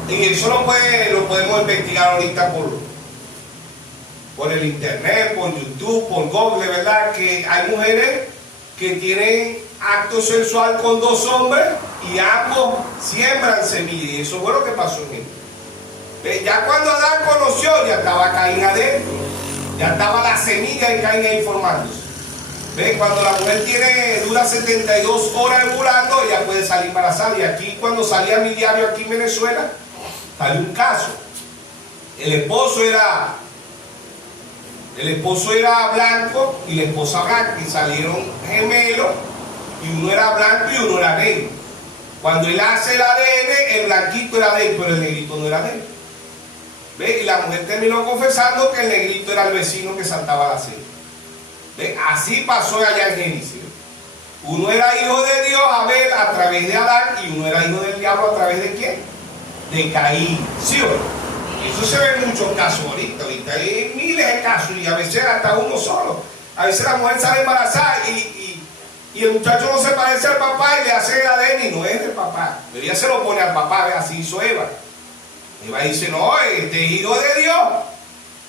y eso lo podemos investigar ahorita por el internet, por YouTube, por Google, de verdad que hay mujeres que tienen acto sexual con dos hombres y ambos siembran semillas, y eso fue lo que pasó en él. Ya cuando Adán conoció, ya estaba Caín adentro, ya estaba la semilla de Caín ahí formándose. ¿Ven? Cuando la mujer dura 72 horas ovulando, ella puede salir embarazada. Y aquí, cuando salía mi diario aquí en Venezuela, salió un caso. El esposo era blanco y la esposa blanca, y salieron gemelos, y uno era blanco y uno era negro. Cuando él hace el ADN, el blanquito era de él, pero el negrito no era de él. ¿Ve? Y la mujer terminó confesando que el negrito era el vecino que saltaba la cena. ¿Ve? Así pasó allá en Génesis. Uno era hijo de Dios, Abel, a través de Adán, y uno era hijo del diablo a través de ¿quién? De Caín. ¿Sí o no? Eso se ve en muchos casos ahorita hay miles de casos, y a veces hasta uno solo. A veces la mujer sale embarazada y el muchacho no se parece al papá y le hace el ADN y no es del papá. Pero ella se lo pone al papá, ¿ve? Así hizo Eva. Eva dice, no, este es hijo de Dios.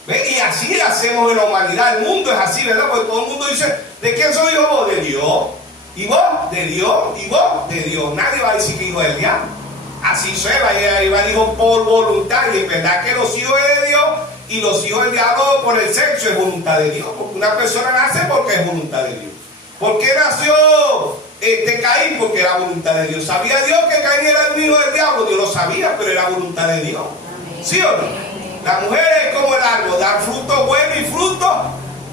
¿Ve? Y así hacemos en la humanidad. El mundo es así, ¿verdad? Porque todo el mundo dice, ¿de quién soy hijo vos? De Dios. ¿Y vos? De Dios. ¿Y vos? De Dios. Nadie va a decir que hijo del diablo. Así hizo Eva. Eva dijo por voluntad. Y es verdad que los hijos de Dios y los hijos del diablo por el sexo es voluntad de Dios. Porque una persona nace porque es voluntad de Dios. ¿Por qué nació Caín? Porque era voluntad de Dios. ¿Sabía Dios que Caín era el hijo del diablo? Dios lo sabía, pero era voluntad de Dios. ¿Sí o no? La mujer es como el árbol, dar fruto bueno y fruto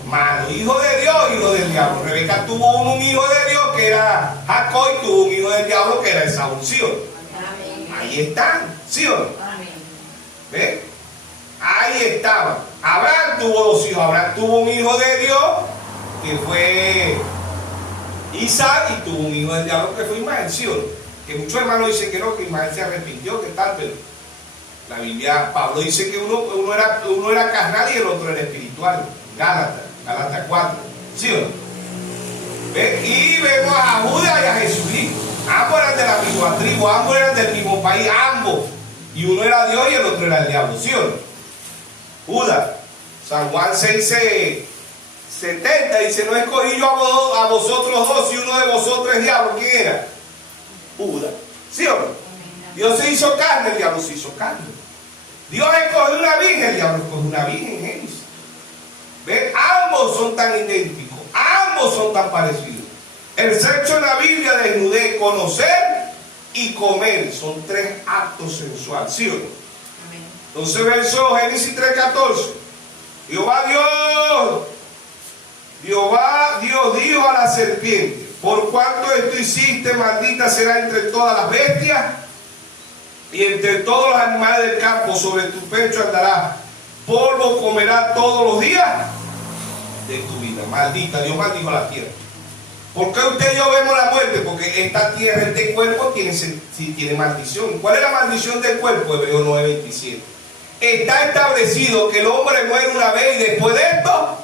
malo. Hijo de Dios, hijo del diablo. Rebeca tuvo un hijo de Dios que era Jacob, y tuvo un hijo del diablo que era Esaú. ¿Sí o no? Ahí están. ¿Sí o no? ¿Ves? Ahí estaban. Abraham tuvo dos hijos. Abraham tuvo un hijo de Dios que fue Isaac, y tuvo un hijo del diablo que fue Ismael. ¿Sí o no? Que muchos hermanos dicen que no, que Ismael se arrepintió, que tal, pero la Biblia, Pablo dice que uno era carnal y el otro era espiritual. Gálatas 4. ¿Sí o no? ¿Ves? Y vemos a Judas y a Jesucristo. Ambos eran de la misma tribu, ambos eran del mismo país, ambos. Y uno era Dios y el otro era el diablo. ¿Sí o no? Judas, San Juan 6:70 dice, no escogí yo a vosotros dos y uno de vosotros es diablo. ¿Quién era? Judas. ¿Sí o no? Dios se hizo carne, el diablo se hizo carne. Dios escogió una virgen, el diablo escogió una virgen en Génesis. ¿Ven? Ambos son tan idénticos, ambos son tan parecidos. El sexo en la Biblia, desnudez, conocer y comer, son tres actos sensuales. ¿Sí o no? Entonces, verso Génesis 3:14. Jehová Dios dijo a la serpiente, por cuanto esto hiciste, maldita será entre todas las bestias y entre todos los animales del campo, sobre tu pecho andarás, polvo comerás todos los días de tu vida. Maldita, Dios maldijo a la tierra. ¿Por qué usted y yo vemos la muerte? Porque esta tierra, este cuerpo tiene maldición. ¿Cuál es la maldición del cuerpo? Hebreos 9:27. Está establecido que el hombre muere una vez y después de esto,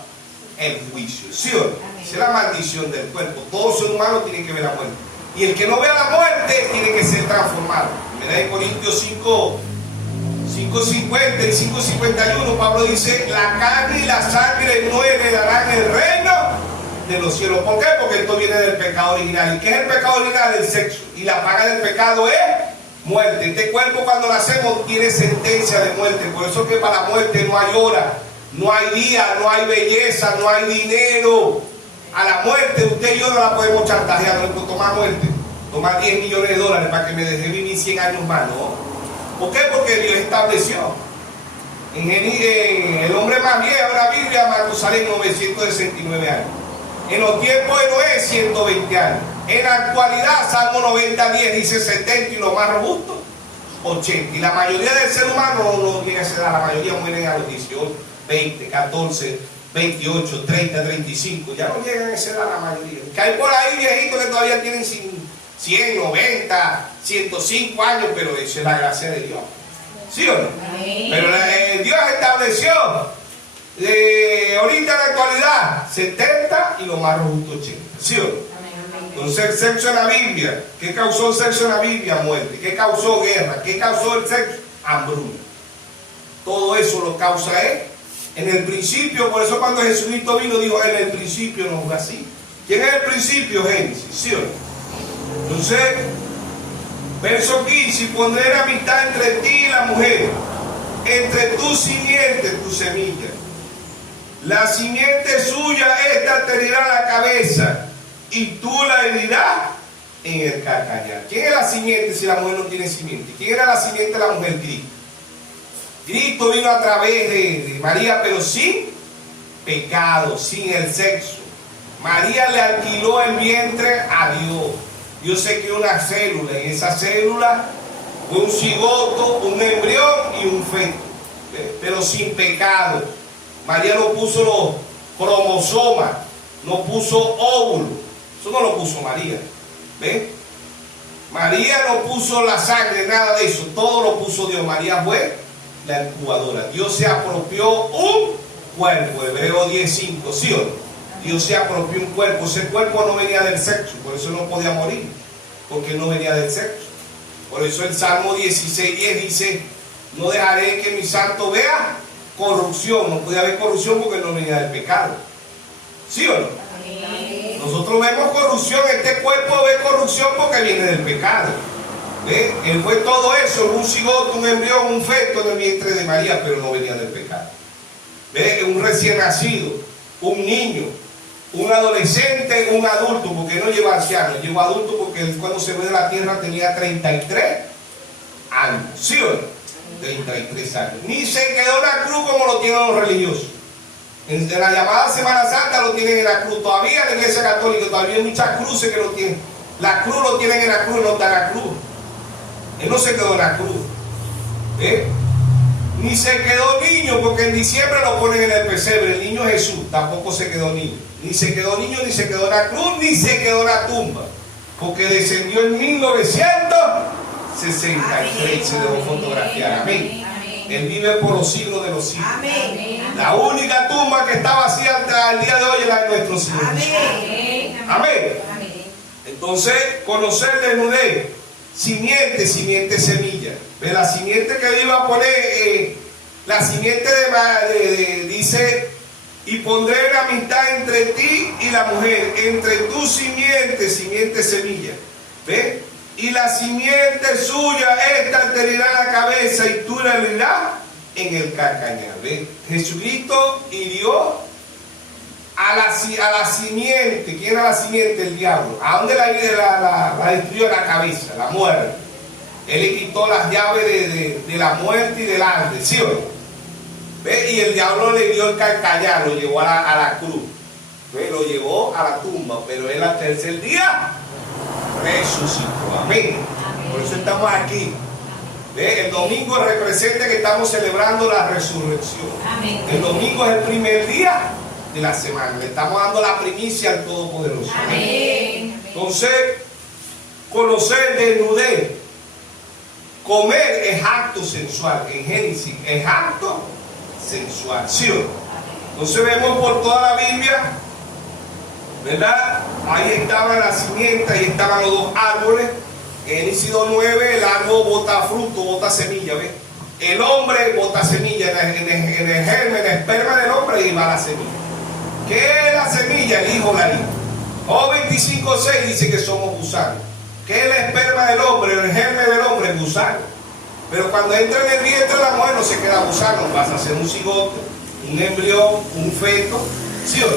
el juicio. ¿Sí o no? Esa es la maldición del cuerpo. Todo ser humano tiene que ver la muerte. Y el que no vea la muerte tiene que ser transformado. En Corintios 5:50 y 5:51, Pablo dice, la carne y la sangre no heredarán el reino de los cielos. ¿Por qué? Porque esto viene del pecado original. ¿Y qué es el pecado original? El sexo. Y la paga del pecado es muerte. Este cuerpo cuando nacemos tiene sentencia de muerte. Por eso que para la muerte no hay hora, no hay día, no hay belleza, no hay dinero. A la muerte usted y yo no la podemos chantajear, no podemos tomar muerte, tomar 10 millones de dólares para que me deje vivir 100 años más, ¿no? ¿Por qué? Porque Dios estableció. El hombre más viejo de la Biblia, Matusalén, 969 años. En los tiempos de Noé, 120 años. En la actualidad, Salmo 90:10 dice 70 y lo más robusto, 80. Y la mayoría del ser humano no llega a esa edad, la mayoría mueren a los 18, 20, 14, 28, 30, 35. Ya no llegan a esa edad la mayoría. Que hay por ahí viejitos que todavía tienen 100, 90, 105 años, pero esa es la gracia de Dios. ¿Sí o no? Pero Dios estableció ahorita en la actualidad 70 y lo más robusto 80. ¿Sí o no? Entonces el sexo en la Biblia, ¿qué causó el sexo en la Biblia? Muerte. ¿Qué causó guerra? ¿Qué causó el sexo? Hambruna. Todo eso lo causa él. En el principio, por eso cuando Jesucristo vino dijo, en el principio no fue así. ¿Quién es el principio? Génesis. ¿Sí o no? Entonces, verso 15, y pondré amistad entre ti y la mujer, entre tu simiente, tu semilla. La simiente suya, esta te herirá la cabeza, y tú la herirás en el calcañar. ¿Quién es la simiente si la mujer no tiene simiente? ¿Quién era la simiente de la mujer? Cristo. Cristo vino a través de María, pero sin pecado, sin el sexo. María le alquiló el vientre a Dios. Dios se creó una célula, y esa célula fue un cigoto, un embrión y un feto, pero sin pecado. María no puso los cromosomas, no puso óvulos, eso no lo puso María. ¿Ven? María no puso la sangre, nada de eso, todo lo puso Dios. María fue la incubadora. Dios se apropió un cuerpo, Hebreo 10:5, ¿sí o no? Dios se apropió un cuerpo. Ese cuerpo no venía del sexo, por eso no podía morir, porque no venía del sexo. Por eso el Salmo 16:10 dice: no dejaré que mi santo vea corrupción. No podía haber corrupción porque no venía del pecado. ¿Sí o no? Amén. Nosotros vemos corrupción, este cuerpo ve corrupción porque viene del pecado. ¿Ve? Él fue todo eso, un cigoto, un embrión, un feto en el vientre de María, pero no venía del pecado. ¿Ve? Un recién nacido, un niño, un adolescente, un adulto, porque no lleva anciano, lleva adulto porque él, cuando se ve de la tierra, tenía 33 años. ¿Sí o no? 33 años. Ni se quedó en la cruz como lo tienen los religiosos. En la llamada Semana Santa lo tienen en la cruz. Todavía en la Iglesia Católica todavía hay muchas cruces que lo tienen. La cruz lo tienen en la cruz y no está en la cruz. Él no se quedó en la cruz. Ni se quedó niño, porque en diciembre lo ponen en el pesebre. El niño Jesús tampoco se quedó niño. Ni se quedó niño, ni se quedó en la cruz, ni se quedó en la tumba. Porque descendió en 1963 y se dejó fotografiar. Amén. Él vive por los siglos de los siglos. Amén. La única tumba que está vacía hasta el día de hoy es la de nuestro Señor. Amén. Amén. Entonces, conocer desnudez. Simiente, semilla. De la simiente que iba a poner, la simiente dice: y pondré la amistad entre ti y la mujer, entre tu simiente, semilla. ¿Ves? Y la simiente suya, esta te herirá la cabeza y tú la herirás en el calcañar. ¿Ves? Jesucristo hirió a la simiente. ¿Quién era la simiente? El diablo. ¿A dónde la destruyó? La cabeza, la muerte. Él le quitó las llaves de la muerte y del hambre, ¿sí o no? ¿Ve? Y el diablo le dio el calcañar, lo llevó a la cruz. ¿Ve? Lo llevó a la tumba, pero él al tercer día resucitó. Amén. Por eso estamos aquí. ¿Ve? El domingo representa que estamos celebrando la resurrección. Amén. El domingo es el primer día de la semana. Le estamos dando la primicia al Todopoderoso. Amén. Entonces, conocer desnudez. Comer es acto sensual. En Génesis es acto sensual. ¿Sí o no? Entonces vemos por toda la Biblia, ¿verdad? Ahí estaba la simiente, ahí estaban los dos árboles. En Génesis 2:9 el árbol bota fruto, bota semilla. ¿Ves? El hombre bota semilla. En el germen, en el esperma del hombre iba la semilla. ¿Qué es la semilla? El hijo, la hija. Job 25:6 dice que somos gusanos. ¿Qué es el esperma del hombre? El germen del hombre es gusano. Pero cuando entra en el vientre de la mujer no se queda gusano, pasa a ser un cigoto, un embrión, un feto. ¿Sí o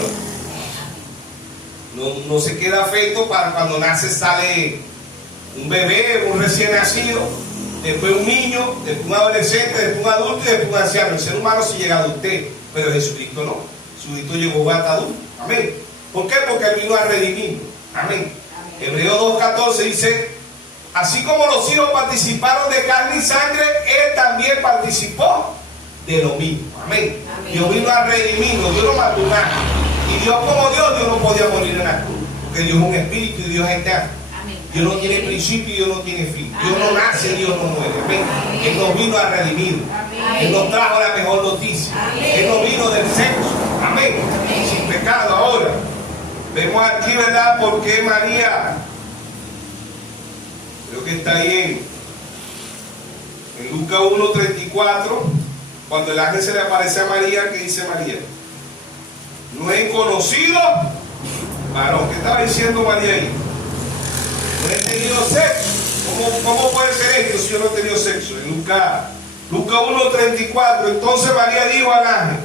no? No se queda feto. Para cuando nace sale un bebé, un recién nacido, después un niño, después un adolescente, después un adulto y después un anciano. El ser humano sí llega a adultez, pero Jesucristo no. Jesucristo llegó hasta adulto. Amén. ¿Por qué? Porque Él vino a redimirnos. Amén. Hebreo 2:14 dice: así como los hijos participaron de carne y sangre, Él también participó de lo mismo. Amén. Dios vino a redimirnos. Dios no mató un ángel. Y Dios, como Dios no podía morir en la cruz, porque Dios es un espíritu y Dios es eterno. Dios no tiene principio y Dios no tiene fin. Dios no nace, Dios no muere. Amén. Él nos vino a redimir. Él nos trajo la mejor noticia. Él nos vino del sexo. Amén. Sin pecado. Ahora vemos aquí, ¿verdad? Porque María, creo que está ahí en Lucas 1:34, cuando el ángel se le aparece a María, ¿qué dice María? No he conocido varón. ¿Qué estaba diciendo María ahí? No he tenido sexo. ¿Cómo puede ser esto si yo no he tenido sexo? En Lucas 1:34, entonces María dijo al ángel: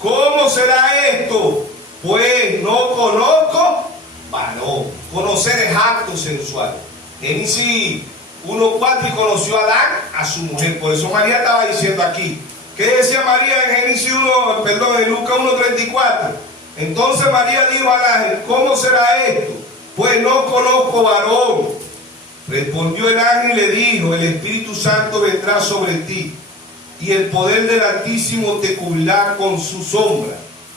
¿cómo será esto? Pues no conozco varón. Conocer es acto sensual. Génesis 1:4, y conoció a Adán a su mujer. Por eso María estaba diciendo aquí: ¿Qué decía María en Génesis 1, perdón, en Lucas 1:34? Entonces María dijo al ángel: ¿cómo será esto? Pues no conozco varón. Respondió el ángel y le dijo: el Espíritu Santo vendrá sobre ti, y el poder del Altísimo te cubrirá con su sombra.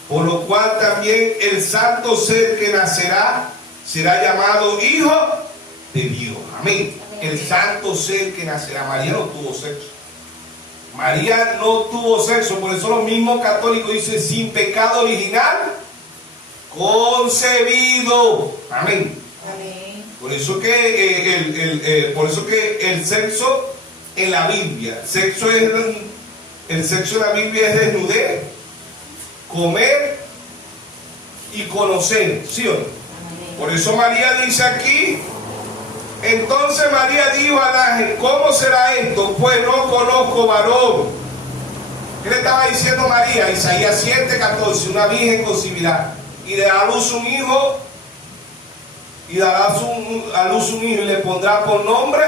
Por lo cual también el santo ser que nacerá será llamado Hijo de Dios. Amén. El santo ser que nacerá. María no tuvo sexo. María no tuvo sexo. Por eso los mismos católicos dicen: sin pecado original concebido. Amén. Amén. Por eso que el sexo en la Biblia, el sexo en la Biblia es desnudez, comer y conocer, ¿sí o no? Por eso María dice aquí: entonces María dijo al ángel: ¿cómo será esto? Pues no conozco varón. ¿Qué le estaba diciendo María? Isaías 7:14: una virgen concebirá y dará a luz un hijo, y le pondrá por nombre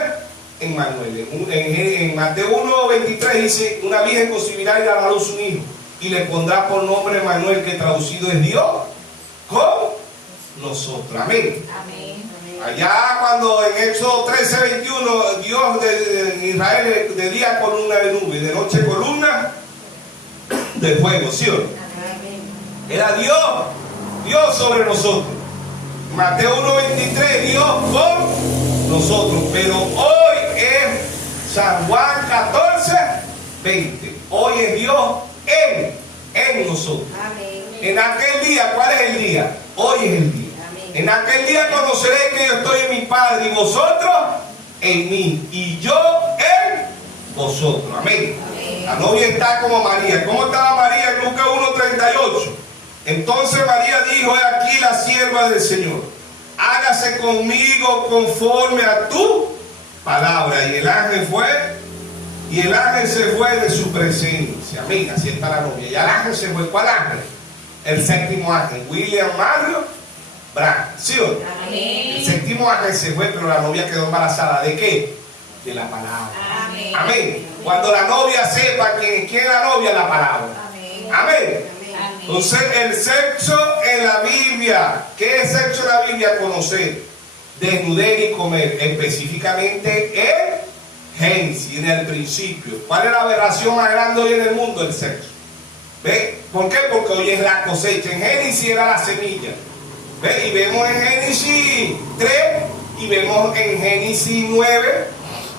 Emmanuel. En Mateo 1:23 dice: una virgen concebirá y dará a luz un hijo, y le pondrá por nombre Emmanuel, que traducido es Dios con nosotros. Amén. Amén. Allá cuando en Éxodo 13:21, Dios de Israel de día columna de nube, de noche columna de fuego, ¿sí o no? Era Dios sobre nosotros. Mateo 1:23, Dios con nosotros. Pero hoy es San Juan 14:20. Hoy es Dios en nosotros. Amén. En aquel día, ¿cuál es el día? Hoy es el día. Amén. En aquel día conoceréis que yo estoy en mi Padre, y vosotros en mí, y yo en vosotros. Amén. Amén. La novia está como María. ¿Cómo estaba María en Lucas 1:38? Entonces María dijo: he aquí la sierva del Señor, hágase conmigo conforme a tu palabra. Y el ángel se fue de su presencia. Amén. Así está la novia. Y el ángel se fue. ¿Cuál ángel? El séptimo ángel, William Mario Branham. ¿Sí o no? Amén. El séptimo ángel se fue, pero la novia quedó embarazada. ¿De qué? De la palabra. Amén. Amén. Cuando la novia sepa quién es la novia, la palabra. Amén. Amén. Amén. Entonces, el sexo en la Biblia. ¿Qué es sexo en la Biblia? Conocer, desnudez y comer. Específicamente en Génesis, en el principio. ¿Cuál es la aberración más grande hoy en el mundo? El sexo. ¿Ve? ¿Por qué? Porque hoy es la cosecha. En Génesis era la semilla. ¿Ve? Y vemos en Génesis 3 y vemos en Génesis 9,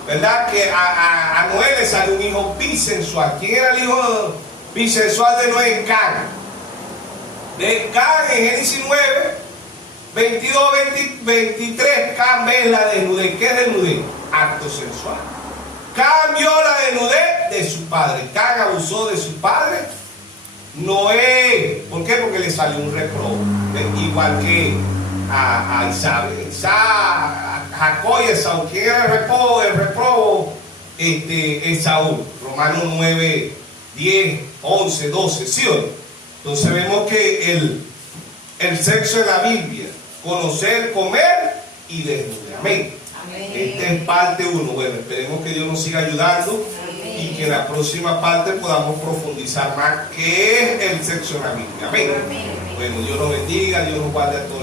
¿verdad? Que a Noé le salió un hijo bisensual. ¿Quién era el hijo bisensual de Noé? Can. De Can, en Génesis 9, 22, 23, Can ve la desnudez. ¿Qué es desnudez? Acto sensual. Can vio la desnudez de su padre. Can abusó de su padre Noé. ¿Por qué? Porque le salió un reprobo. Igual que a Isabel, Jacob y Esaú. ¿Quién era el reprobo? Esaú. Romanos 9, 10, 11, 12. ¿Sí o no? Entonces vemos que el sexo en la Biblia: conocer, comer y desnudar. Amén. Amén. Esta es parte 1. Bueno, esperemos que Dios nos siga ayudando y que en la próxima parte podamos profundizar más qué es el sexo en la Biblia. Amén. Amén. Bueno, Dios nos bendiga, Dios nos guarde a todos.